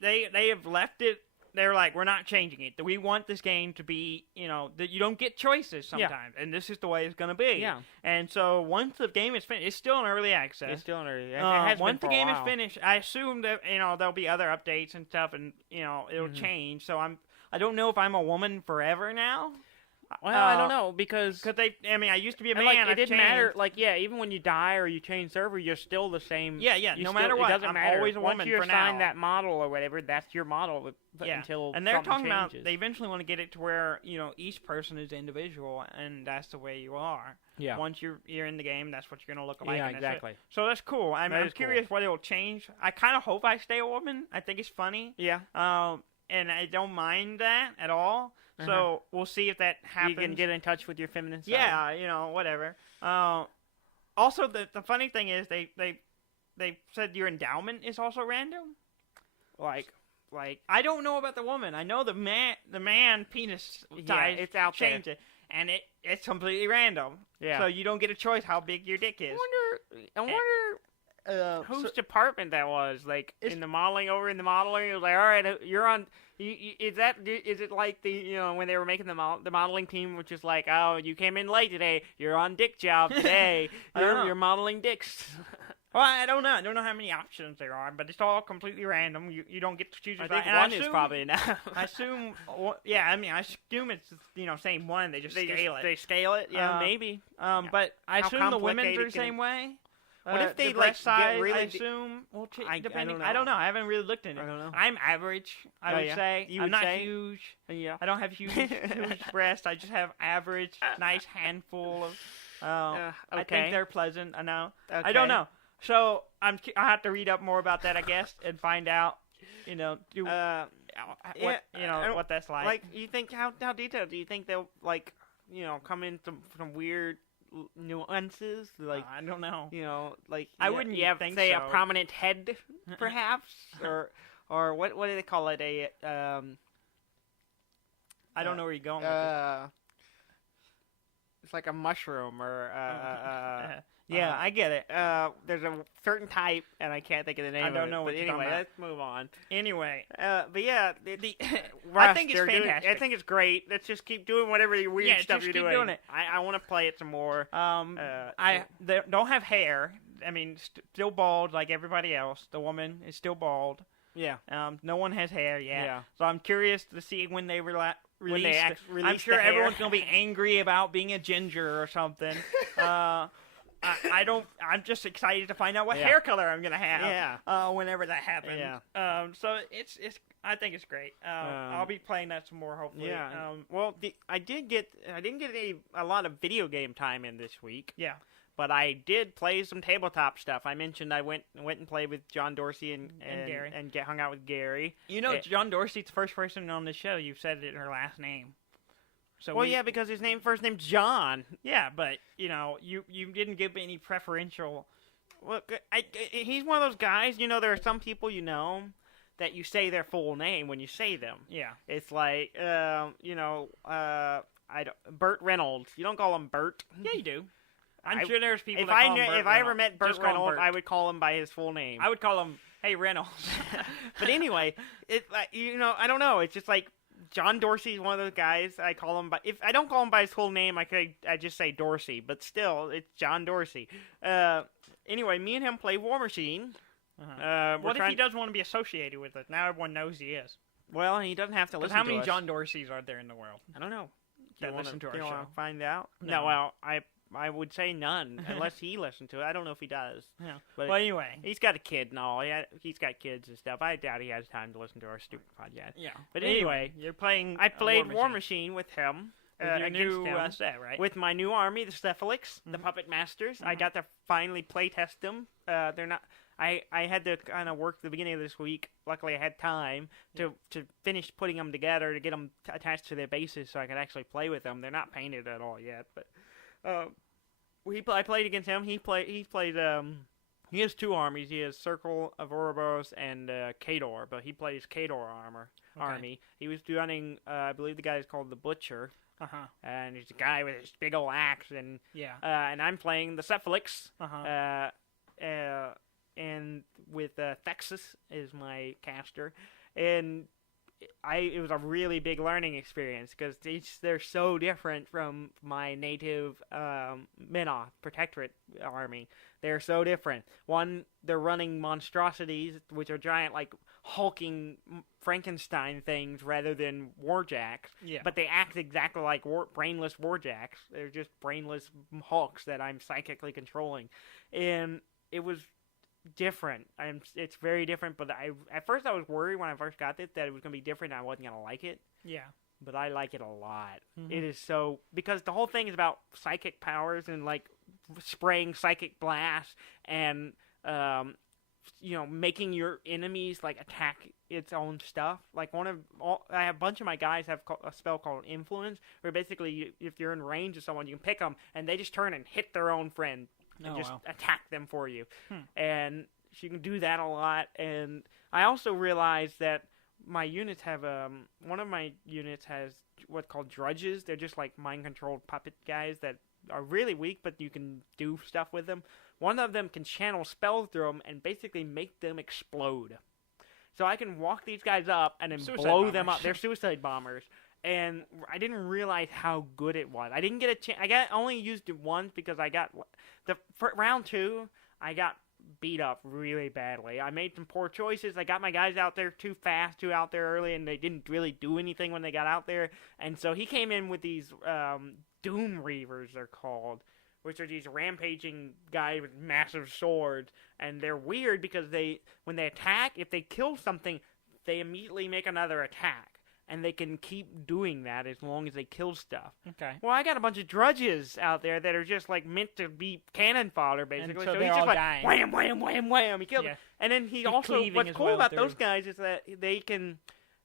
They have left it. They're like, we're not changing it. We want this game to be, that you don't get choices sometimes, and this is the way it's going to be. Yeah. And so once the game is finished, it's still in early access. It's still in early access. Once the game is finished, I assume that there'll be other updates and stuff, and it'll change. So I don't know if I'm a woman forever now. Well, I don't know because I used to be a man. It didn't matter. Even when you die or you change server, you're still the same. Yeah. No matter what, it doesn't matter. Always a woman. Once you for assign now. that model or whatever, that's your model until and they're talking changes. about they eventually want to get it to where each person is individual and that's the way you are. Yeah. Once you're in the game, that's what you're gonna look like. Yeah, exactly. So that's cool. I'm curious what it'll change. I kind of hope I stay a woman. I think it's funny. Yeah. And I don't mind that at all. So we'll see if that happens. You can get in touch with your feminine side. Yeah, whatever. Also, the funny thing is they said your endowment is also random. Like I don't know about the woman. I know the man penis size it's out changed there. it, and it's completely random. Yeah. So you don't get a choice how big your dick is. I wonder whose department that was. In the modeling, it was like, all right, you're on. Is it like the when they were making the modeling team, which is like, oh, you came in late today, you're on dick job today, you're modeling dicks. Well, I don't know. I don't know how many options there are, but it's all completely random. You don't get to choose. I think one is probably enough. I assume. I assume it's same one. They just scale it. They scale it. Yeah, maybe. But I assume the women's are the same way. What if they size? Get really? I assume. Well, depending. I don't know. I haven't really looked into it. I don't know. I'm average. I would say. I'm not huge. Yeah. I don't have huge breasts. I just have average, nice handful of. I think they're pleasant. I know. Okay. I don't know. So I have to read up more about that, I guess, and find out. What that's like. Like, you think how detailed? Do you think they'll come in some weird nuances? I don't know. I wouldn't think say so. A prominent head, perhaps, or what do they call it? I don't know where you're going with this. It's like a mushroom or yeah, I get it. There's a certain type, and I can't think of the name. I don't know what you're talking about. Let's move on. Anyway, but yeah, I think it's fantastic. I think it's great. Let's just keep doing whatever weird stuff you're doing. Keep doing it. I want to play it some more. They don't have hair. I mean, still bald like everybody else. The woman is still bald. Yeah. No one has hair yet. Yeah. So I'm curious to see when they release. I'm sure everyone's gonna be angry about being a ginger or something. I'm just excited to find out what hair color I'm gonna have. Yeah. Whenever that happens. Yeah. So it's. I think it's great. I'll be playing that some more hopefully. Yeah. I didn't get a lot of video game time in this week. Yeah. But I did play some tabletop stuff. I mentioned I went and played with John Dorsey and Gary and hung out with Gary. John Dorsey's the first person on the show. You've said it in her last name. So because his first name's John. Yeah, but you didn't give any preferential. Well, he's one of those guys. There are some people that you say their full name when you say them. Yeah, it's like Burt Reynolds. You don't call him Burt. Yeah, you do. I'm sure there's people if that call him Burt if I ever Reynolds. met Burt Just call him Reynolds, Burt. I would call him by his full name. I would call him, hey, Reynolds. But anyway, it I don't know. It's just like John Dorsey is one of those guys. I call him by, if I don't call him by his full name, I just say Dorsey. But still, it's John Dorsey. Anyway, me and him play Warmachine. What if he doesn't want to be associated with it? Now everyone knows he is. Well, he doesn't have to listen to us. How many John Dorseys are there in the world? I don't know. That listen to our show. Want to find out? No. Well, I would say none, unless he listens to it. I don't know if he does. Yeah. But well, anyway. He's got a kid and all. He's got kids and stuff. I doubt he has time to listen to our stupid podcast. Yeah. But anyway, you're playing. I played Warmachine with him. With your new him, set, right? With my new army, the Cephalyx, the Puppet Masters. I got to finally play test them. They're not. I had to kind of work the beginning of this week. Luckily, I had time to finish putting them together to get them attached to their bases so I could actually play with them. They're not painted at all yet, but I played against him. He has two armies. He has Circle of Ouroboros and Khador, but he plays Khador army. He was running, I believe the guy is called the Butcher. And he's a guy with his big old axe, and and I'm playing the Cephalyx. And with Thexus is my caster, and it was a really big learning experience because they're so different from my native Minoth Protectorate army. They're so different. One, they're running monstrosities, which are giant, like hulking Frankenstein things, rather than warjacks. Yeah. But they act exactly like brainless warjacks. They're just brainless hulks that I'm psychically controlling, and it was different. It's very different, but at first I was worried when I first got it that it was going to be different and I wasn't going to like it. Yeah. But I like it a lot. It is so, because the whole thing is about psychic powers and like spraying psychic blasts and making your enemies like attack its own stuff. Like I have a bunch of my guys have a spell called Influence, where basically if you're in range of someone, you can pick them and they just turn and hit their own friend. And attack them for you. And she can do that a lot. And I also realized that my units have, one of my units has what's called drudges. They're just like mind-controlled puppet guys that are really weak, but you can do stuff with them. One of them can channel spells through them and basically make them explode. So I can walk these guys up and then blow them up. They're suicide bombers. And I didn't realize how good it was. I didn't get a chance. Only used it once because I got for round 2. I got beat up really badly. I made some poor choices. I got my guys out there too fast, too out there early, and they didn't really do anything when they got out there. And so he came in with these Doom Reavers, they're called, which are these rampaging guys with massive swords. And they're weird because when they attack, if they kill something, they immediately make another attack. And they can keep doing that as long as they kill stuff. Okay. Well, I got a bunch of drudges out there that are just like meant to be cannon fodder, basically. And so he's just like dying. wham, wham, wham, wham. He killed them. And then he also, what's cool about those guys is that they can,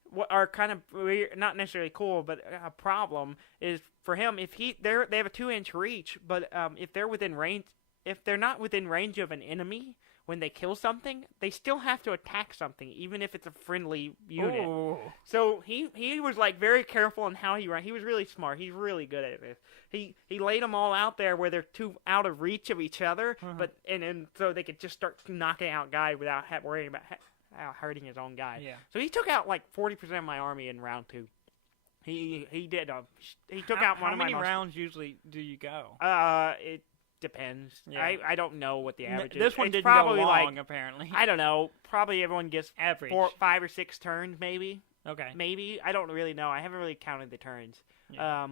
what are kind of weird, not necessarily cool, but a problem is for him. If they have a 2-inch reach, but if they're within range, if they're not within range of an enemy. When they kill something, they still have to attack something, even if it's a friendly unit. Ooh. So he was like very careful in how he ran. He was really smart. He's really good at this. He laid them all out there where they're too out of reach of each other, but and so they could just start knocking out guys without worrying about hurting his own guy. Yeah. So he took out like 40% of my army in round 2. He did. He took out one of my. How many rounds usually do you go? It depends. Yeah. I don't know what the average is. This one didn't probably go long, like, apparently. I don't know. Probably everyone gets average 5 or 6 turns, maybe. Okay. Maybe. I don't really know. I haven't really counted the turns. Yeah.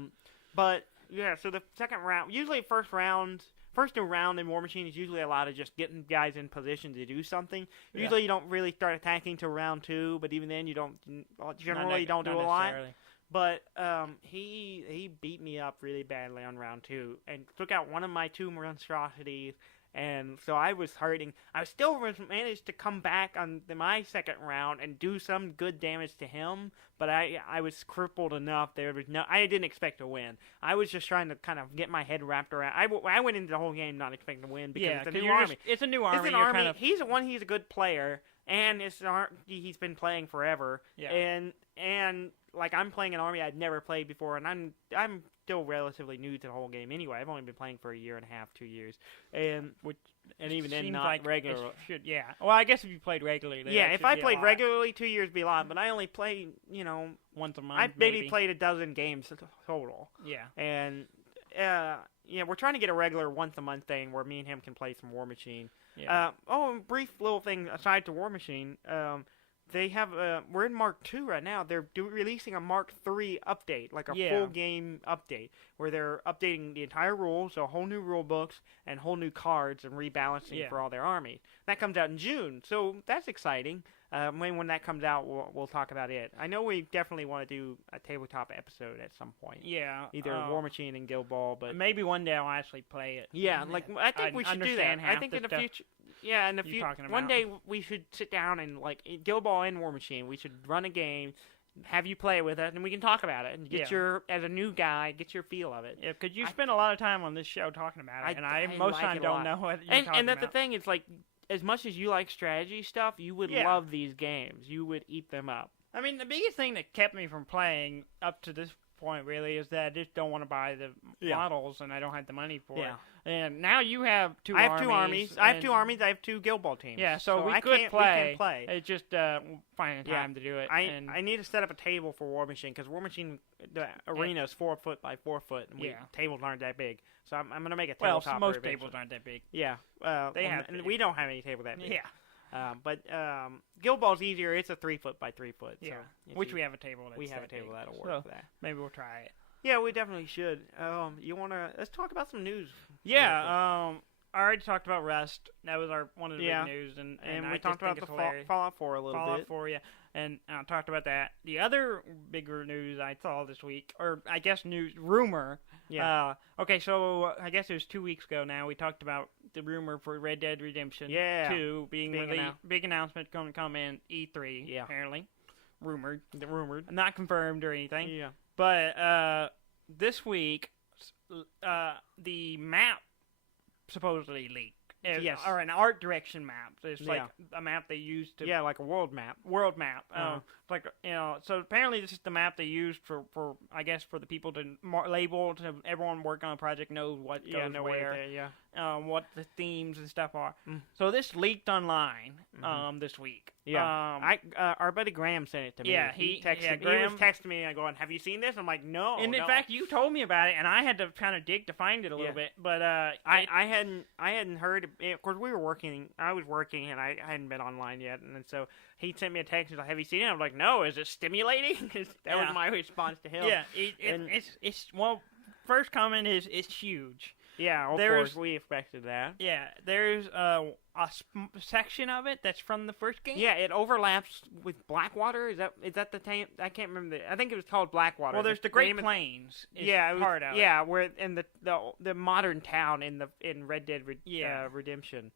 But yeah. So the second round, usually first new round in Warmachine is usually a lot of just getting guys in position to do something. Yeah. Usually you don't really start attacking till round 2, but even then you don't generally don't do a lot. But he beat me up really badly on round 2 and took out one of my 2 monstrosities, and so I was hurting. I still managed to come back on my second round and do some good damage to him, but I was crippled enough. I didn't expect to win. I was just trying to kind of get my head wrapped around. I went into the whole game not expecting to win because it's a new army. It's a new army. It's an army. He's a good player, and he's been playing forever. Yeah. And like I'm playing an army I'd never played before, and I'm still relatively new to the whole game anyway. I've only been playing for a year and a half, 2 years, and even then not like regular. Yeah. Well, I guess if you played regularly, Yeah, if I played regularly, 2 years would be a lot. But I only play, once a month. I maybe played a dozen games total. Yeah. And we're trying to get a regular once a month thing where me and him can play some Warmachine. Yeah. Brief little thing aside to Warmachine. They have we're in Mark II right now. They're releasing a Mark III update, like a full game update, where they're updating the entire rules, so whole new rule books and whole new cards and rebalancing for all their armies. That comes out in June, so that's exciting. When that comes out, we'll talk about it. I know we definitely want to do a tabletop episode at some point. Yeah, either Warmachine and Guild Ball, but maybe one day I'll actually play it. Yeah, I think we should do that. I think in the future. Yeah, in the future, one day we should sit down and Guild Ball and Warmachine. We should run a game, have you play with it, and we can talk about it and get as a new guy, get your feel of it. Yeah, because you spend a lot of time on this show talking about it, and I most of the time don't know what you're talking about. And the thing is, as much as you like strategy stuff, you would love these games. You would eat them up. I mean, the biggest thing that kept me from playing up to this point really is that I just don't want to buy the models, and I don't have the money for it. And now you have two armies. I have 2 armies. I have 2 armies. I have 2 Guild Ball teams. Yeah, so we can play. It's just finding time to do it. I need to set up a table for Warmachine, because Warmachine, the arena is 4 foot by 4 foot, and tables aren't that big. So I'm going to make a tabletop. Well, most tables aren't that big. Yeah. And we don't have any table that big. Yeah. But Guild Ball's easier. It's a 3 foot by 3 foot. Yeah. Which we have a table. We have a table that'll work for that. Maybe we'll try it. Yeah, we definitely should. Let's talk about some news. Yeah. I already talked about Rust. That was one of the big news, and we talked about the Fallout 4 a little bit. Fallout 4, yeah. And I talked about that. The other bigger news I saw this week, or I guess rumor. Yeah. Okay, so I guess it was 2 weeks ago now. We talked about the rumor for Red Dead Redemption 2 being the big announcement going to come in E3. Apparently, rumored, not confirmed or anything. Yeah. But this week, the map supposedly leaked. Or an art direction map. It's like a map they used to... Yeah, like a world map. So apparently this is the map they used for I guess, for the people to label, to everyone working on a project knows what goes where. What the themes and stuff are. So this leaked online this week. Yeah. Our buddy Graham sent it to me. Yeah, he was texting me and going, "Have you seen this?" I'm like, "No." And in fact, you told me about it, and I had to kind of dig to find it a little bit. But I hadn't heard. Of course, we were working. I was working, and I hadn't been online yet. And so he sent me a text. He's like, "Have you seen it?" I'm like, "No." Is it stimulating? That was my response to him. Yeah. It's first comment is it's huge. Yeah, of course, we expected that. Yeah, there's a section of it that's from the first game. Yeah, it overlaps with Blackwater. Is that the name? I can't remember. I think it was called Blackwater. Well, there's the Great Plains. Part of it. Yeah, where in the modern town in Red Dead Redemption.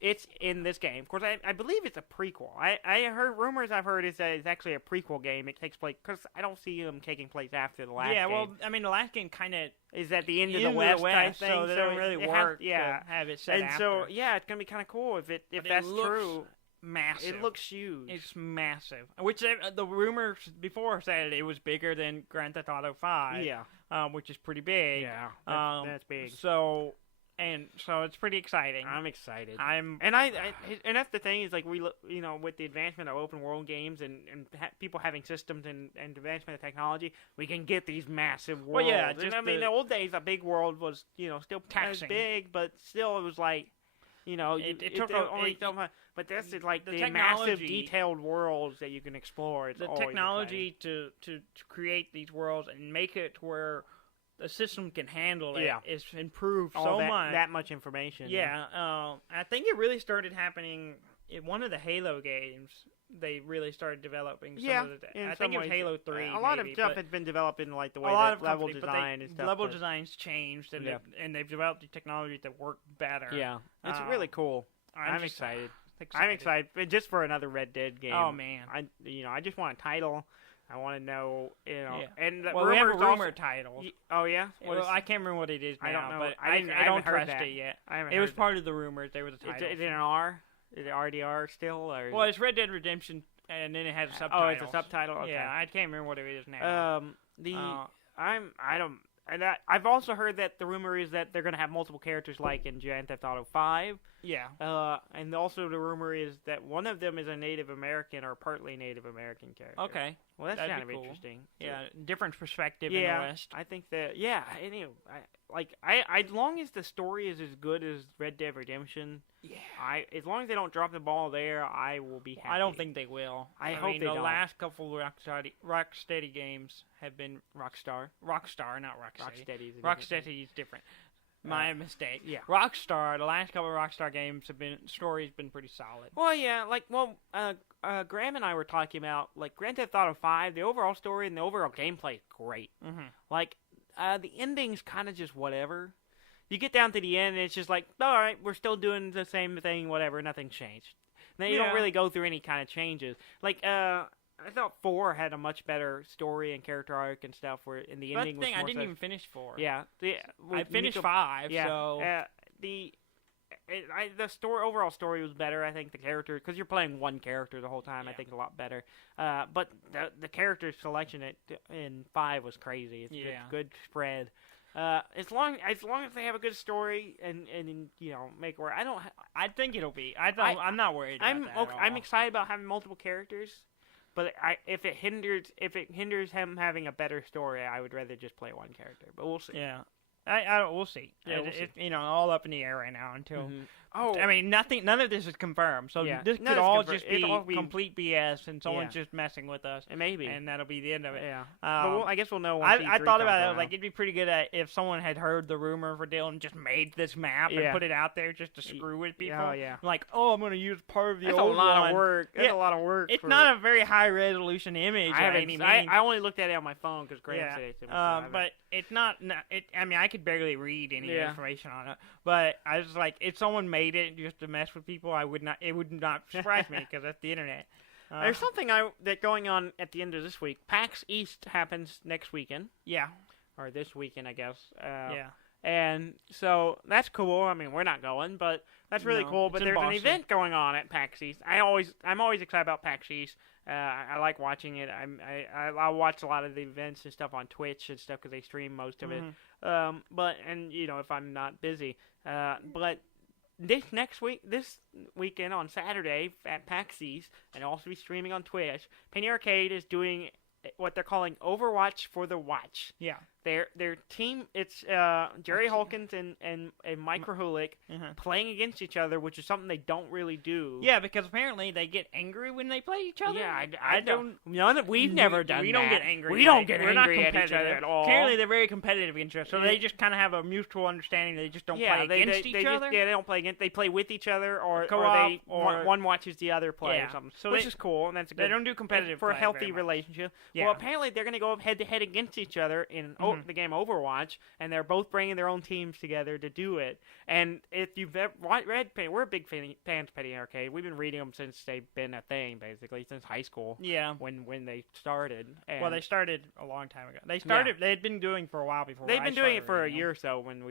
It's in this game. Of course, I believe it's a prequel. I heard rumors I've heard is that it's actually a prequel game. It takes place, because I don't see them taking place after the last game. Yeah, well, I mean, the last game kind of is at the end of the West type thing, so it doesn't really work to have it set after. So, yeah, it's going to be kind of cool if that's true. Massive. It looks huge. It's massive. Which the rumors before said it was bigger than Grand Theft Auto 5. Yeah. Which is pretty big. Yeah, that's big. So it's pretty exciting. I'm excited. And that's the thing is, like, we with the advancement of open world games and people having systems and advancement of technology, we can get these massive worlds. Well, yeah, the old days a big world was still taxing, big, but still it was like it took only so much. But this is like the massive detailed worlds that you can explore. The technology to create these worlds and make it to where the system can handle it is improved so much. That much information. Yeah. I think it really started happening in one of the Halo games. They really started developing some of the... I think it was Halo 3. A lot of stuff had been developed in like the way that level design and stuff. Level design's changed, and they've developed the technology to work better. Yeah. It's really cool. I'm excited. I'm excited just for another Red Dead game. Oh, man. I just want a title. I want to know, and the we have a rumor title. Oh yeah, I can't remember what it is now. I don't know. But I don't trust it yet. It was part of the rumors. There was a title. Is it an R? Is it RDR still? Or well, it's Red Dead Redemption, and then it has a subtitle. Oh, it's a subtitle. Okay. Yeah, I can't remember what it is now. and I've also heard that the rumor is that they're going to have multiple characters like in Grand Theft Auto 5. Yeah. And also the rumor is that one of them is a Native American or partly Native American character. Okay. Well, that's That'd kind of be cool. interesting. Yeah, different perspective in the West. I think that. Yeah, anyway, as long as the story is as good as Red Dead Redemption, as long as they don't drop the ball there, I will be happy. I don't think they will. I hope mean, they the don't. last couple Rocksteady games have been Rockstar, not Rocksteady. Rocksteady's different. My mistake. Yeah. Rockstar. The last couple of Rockstar games have been story's been pretty solid. Well, yeah, Graham and I were talking about Grand Theft Auto 5. The overall story and the overall gameplay is great. Mm-hmm. The ending's kind of just whatever. You get down to the end and it's just like, all right, we're still doing the same thing, whatever, nothing changed. Now you don't really go through any kind of changes. I thought 4 had a much better story and character arc and stuff. Where in the ending, I didn't even finish 4. Yeah, I finished 5. Yeah, so the overall story was better. I think the character, because you're playing one character the whole time, I think a lot better. But the character selection in 5 was crazy. It's good spread. As long as they have a good story and make it work. I think it'll be. I'm not worried about that at all. I'm excited about having multiple characters. But if it hinders him having a better story, I would rather just play one character. But we'll see. Yeah, we'll see. Yeah, we'll see. All up in the air right now until. Mm-hmm. Oh, I mean, none of this is confirmed. So this could all just be complete BS, and someone's just messing with us. Maybe, and that'll be the end of it. Yeah. But I guess we'll know. I thought about it. I was like, it'd be pretty good if someone had heard the rumor for Dylan and just made this map and put it out there just to screw with people. Oh yeah. Like, I'm going to use part of the That's old a lot one. of work. That's a lot of work. It's not a very high resolution image. I only looked at it on my phone because Graham said it to me. But it's not. I mean, I could barely read any information on it. But I was like, if someone made it just to mess with people, I would not. It would not surprise me because that's the internet. There's something that going on at the end of this week. PAX East happens next weekend. Yeah. Or this weekend, I guess. Yeah. And so that's cool. I mean, we're not going, but that's really cool. But there's an event going on at PAX East. I'm always excited about PAX East. I like watching it. I watch a lot of the events and stuff on Twitch and stuff because they stream most of it. If I'm not busy, but this weekend on Saturday at PAX East, and I'll also be streaming on Twitch, Penny Arcade is doing what they're calling Overwatch for the Watch. Yeah. Their team, it's Jerry Holkins and Mike Rahulik playing against each other, which is something they don't really do. Yeah, because apparently they get angry when they play each other. Yeah, I don't. We've never done that. We don't get angry. We don't get We're angry not at each other at all. Apparently they're very competitive against each other, so they just kind of have a mutual understanding. They just don't play against each other. They don't play against. They play with each other, or one watches the other play or something. So which is cool, and that's good. They don't do competitive for a healthy relationship. Yeah. Well, apparently they're going to go head to head against each other in the game Overwatch, and they're both bringing their own teams together to do it. And if you've ever read Penny, we're big fans of Penny Arcade. We've been reading them since they've been a thing, basically, since high school. Yeah. When they started. And well, they started a long time ago. They started. They had been doing for a while before. They've been doing it for a year or so when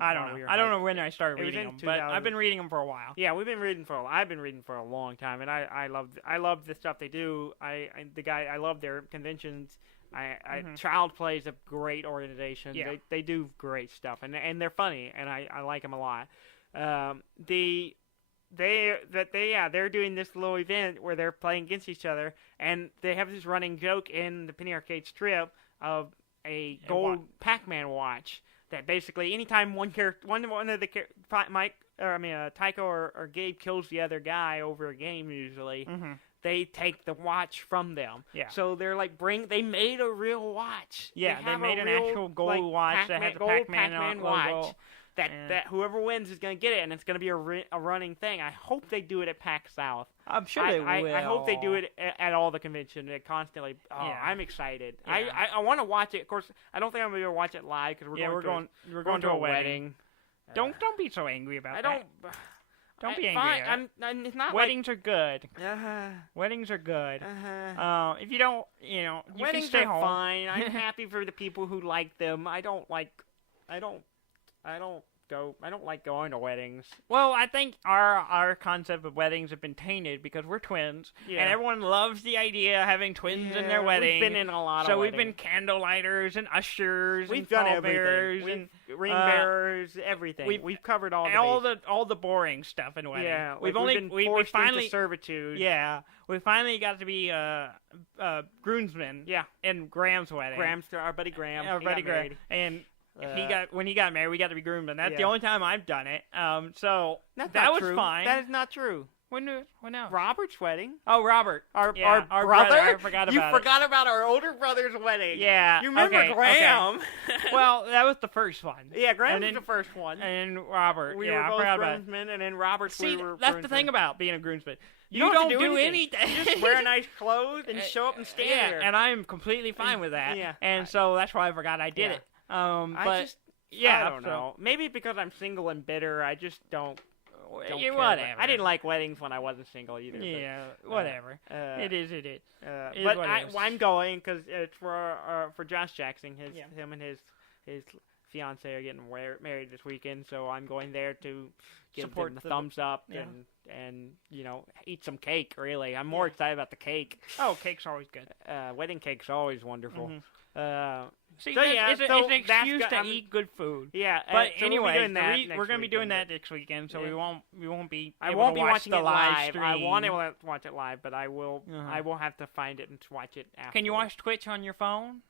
I don't know. I don't know when I started reading them, but I've been reading them for a while. Yeah, I've been reading for a long time, and I love the stuff they do. I love their conventions. Child Play is a great organization. Yeah. They do great stuff, and they're funny, and I like them a lot. They're doing this little event where they're playing against each other, and they have this running joke in the Penny Arcade strip of a gold Pac-Man watch that basically anytime one of the Tycho or Gabe kills the other guy over a game usually. Mm-hmm. They take the watch from them. Yeah. So they're like they made a real watch. Yeah, they made an actual gold watch that has a Pac-Man watch. That whoever wins is going to get it, and it's going to be a running thing. I hope they do it at PAX South. I'm sure they will. I hope they do it at all the conventions. They constantly. I'm excited. Yeah. I want to watch it. Of course, I don't think I'm going to be able to watch it live because we're going to a wedding. Don't be so angry about that. Don't be angry. It's not weddings are good. Weddings are good. If you don't, you weddings can stay home. Fine. I'm happy for the people who like them. I don't go. I don't like going to weddings. Well, I think our concept of weddings have been tainted because we're twins, Yeah. and everyone loves the idea of having twins in their wedding. We've been in a lot of So weddings. we've been candle lighters and ushers We've and done pallbearers everything. and Ring bearers, everything. We've covered all all the boring stuff in weddings. Yeah, we've been we forced finally into servitude. Yeah, we finally got to be groomsmen. Yeah. In Graham's wedding. Our buddy Graham. Our he buddy got Graham. married. And when he got married, we got to be groomsmen. That's the Yeah. only time I've done it. So That's that not was true. fine. That is not true. When else? Robert's wedding. Oh, Robert. Our brother. I forgot about You it. forgot about our older brother's wedding. Yeah. You remember okay, Graham? Okay. Well, that was the first one. Yeah, Graham And was then- the first one. And Robert. We yeah, were I both forgot about it. groomsmen, and then Robert. See, we were that's the groomsmen. thing about being a groomsman. You don't have to do anything. anything. You just wear nice clothes and show up and stand yeah, there. and I'm completely fine with that. Yeah. And so that's why I forgot I did Yeah. it. But I just, yeah, I don't know. Maybe because I'm single and bitter, I just don't care. Whatever. I didn't like weddings when I wasn't single either. Yeah, whatever. It is. It is. But what it is. I'm going because it's for Josh Jackson. Yeah. Him and his fiance are getting married this weekend, so I'm going there to give Support them the thumbs up yeah. and eat some cake. Really, I'm more excited about the cake. Oh, cake's always good. Wedding cake's always wonderful. Mm-hmm. See, So, it's so an that's excuse to I'm- eat good food. Yeah, But so anyway, we'll be doing that we're going to be doing next that next weekend, so Yeah. we won't be. I able won't to be watch watching the it live live. stream. I want to watch it live, but I will. Uh-huh. I will have to find it and watch it after. Can you watch Twitch on your phone?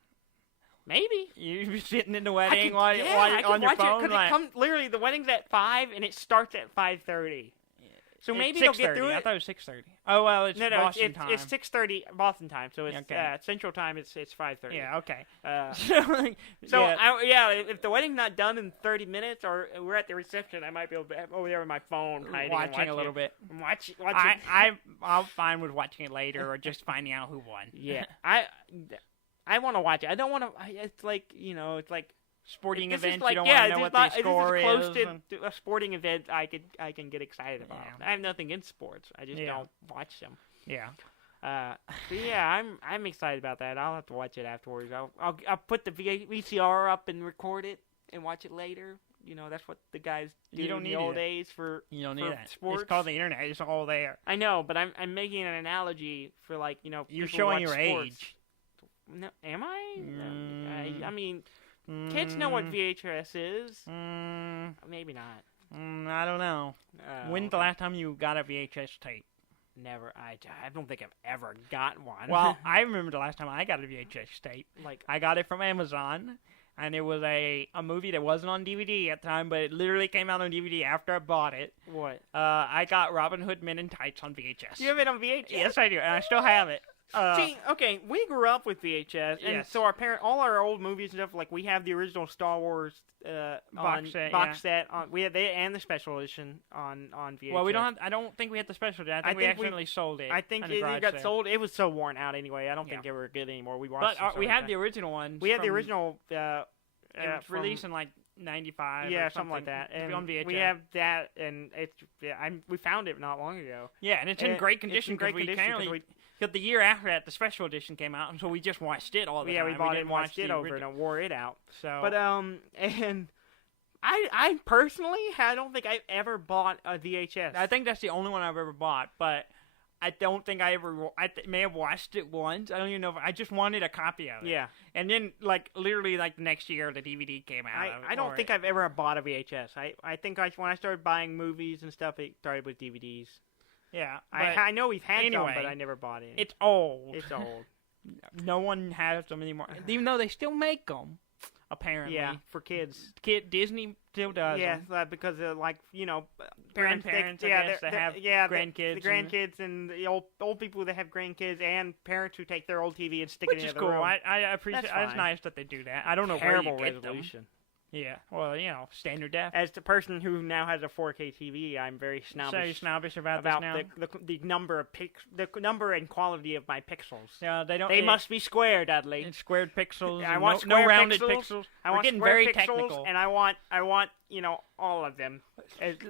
Maybe. You sitting in the I wedding could, while I on can your watch phone? it because it comes literally the wedding's at 5 and it starts at 5:30. So maybe they'll get through it. I thought it was 6:30. Oh well, it's Boston time. It's 6:30 Boston time, so it's Okay. Central time. It's 5:30. Yeah. Okay. So yeah. if the wedding's not done in 30 minutes or we're at the reception, I might be over there with my phone hiding and watching a little bit. Watch it. I'm fine with watching it later or just finding out who won. Yeah, I want to watch it. I don't want to. It's like it's like Sporting this events. is like, You don't yeah, want to know what the score this is close is. to a sporting event. I can get excited about. Yeah. I have nothing in sports. I just don't watch them. Yeah. So yeah, I'm excited about that. I'll have to watch it afterwards. I'll put the VCR up and record it and watch it later. That's what the guys do in the old days for. You don't need that. Sports. It's called the internet. It's all there. I know, but I'm making an analogy for You're people showing who watch your sports. age. No, am I? I mean, kids know what VHS is. Maybe not. I don't know. When's the last time you got a VHS tape? Never. I don't think I've ever got one. Well, I remember the last time I got a VHS tape. I got it from Amazon, and it was a movie that wasn't on DVD at the time, but it literally came out on DVD after I bought it. What? I got Robin Hood Men in Tights on VHS. You have it on VHS? Yes, I do, and I still have it. See, okay, we grew up with VHS, and Yes. so all our old movies and stuff, like we have the original Star Wars box set. We have and the special edition on VHS. Well, we don't. I don't think we had the special edition. I think we accidentally sold it. I think on a it garage got sale. sold. It was so worn out anyway. I don't think they were good anymore. We watched. But we have the original ones. We have the from- original. It was released in like 95. Yeah, or something like that. And on VHS. we have that, and we found it not long ago. Yeah, and it's in great condition. It's in great condition because the year after that, the special edition came out, and so we just watched it all the time. Yeah, we bought it didn't and watched watch it the over original. and wore it out. So, but and I personally, I don't think I've ever bought a VHS. I think that's the only one I've ever bought, but I don't think I ever. May have watched it once. I don't even know. I just wanted a copy of it. Yeah. And then, literally, the next year, the DVD came out. I don't think I've ever bought a VHS. I think when I started buying movies and stuff, it started with DVDs. Yeah. I know we've had anyway, some, but I never bought any. It's old. It's old. No one has them anymore, even though they still make them. Apparently, yeah, for kids. Disney still does. Yeah, them. because grandparents. that have grandkids. The grandkids and the old people that have grandkids and parents who take their old TV and stick Which it in is the cool. room. I appreciate. It's nice that they do that. I don't know Terrible where you get resolution. them. Yeah, well, standard def. As the person who now has a 4K TV, I'm very snobbish. So you're snobbish about this now? the number of the number and quality of my pixels. Yeah, they don't. They must be square, Dudley. It's squared pixels. I want no square rounded pixels. I We're want getting square very pixels, technical. and I want all of them.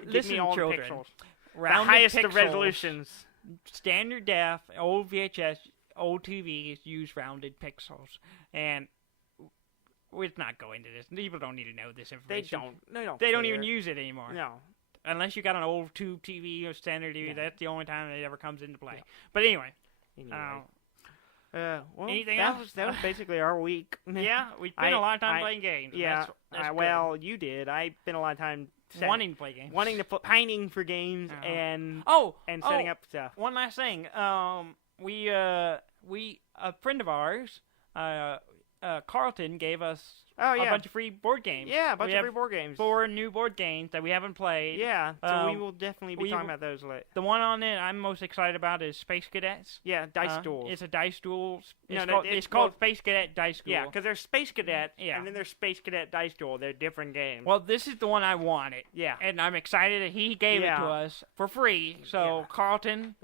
Listen, me all children. the pixels. Rounded The highest pixels, of resolutions. Standard def, old VHS, old TVs use rounded pixels, and We're not going to this. People don't need to know this information. They don't. They don't care. even use it anymore. No. Unless you got an old tube TV or standard TV, that's the only time it ever comes into play. Yeah. But anyway. Well, anything that else? That was basically our week. Yeah, we spent a lot of time playing games. Yeah. That's well, you did. I spent a lot of time wanting to play games. Pining for games and setting up stuff. One last thing. We a friend of ours, Carlton, gave us a bunch of free board games. Yeah, a bunch of free board games. 4 new board games that we haven't played. Yeah, so we will definitely be talking about those later. The one on it I'm most excited about is Space Cadets. Yeah, Dice Duels. It's a Dice Duel. It's called Space Cadet Dice Duel. Yeah, because there's Space Cadet, and then there's Space Cadet Dice Duel. They're different games. Well, this is the one I wanted. Yeah. And I'm excited that he gave it to us for free. So, Carlton...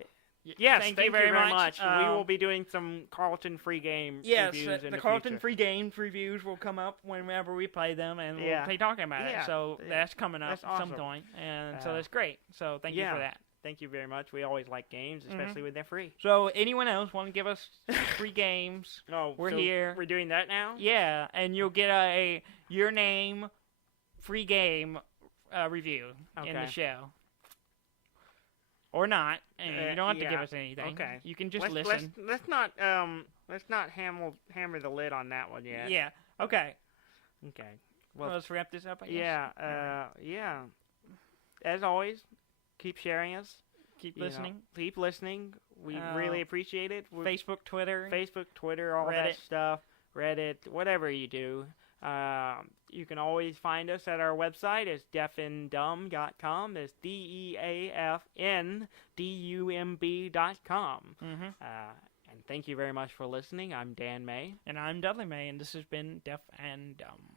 Yes, thank you very much. We will be doing some Carlton free game reviews in the Carlton future. free games reviews will come up whenever we play them, and we'll be talking about it. So that's coming up at some point, and so that's great. So thank you for that. Thank you very much. We always like games, especially when they're free. So anyone else want to give us free games? We're here. We're doing that now? Yeah, and you'll get a your name free game review in the show. Or not, and you don't have to give us anything. Okay. You can just listen. Let's not hammer the lid on that one yet. Yeah. Okay. Okay. Well, let's wrap this up, I guess. Yeah. As always, keep sharing us. Keep listening. Keep listening. We really appreciate it. Facebook, Twitter, all Reddit. that stuff. Reddit, whatever you do. You can always find us at our website. It's deafandumb.com. It's DEAFNDUMB.com. And thank you very much for listening. I'm Dan May. And I'm Dudley May, and this has been Deaf and Dumb.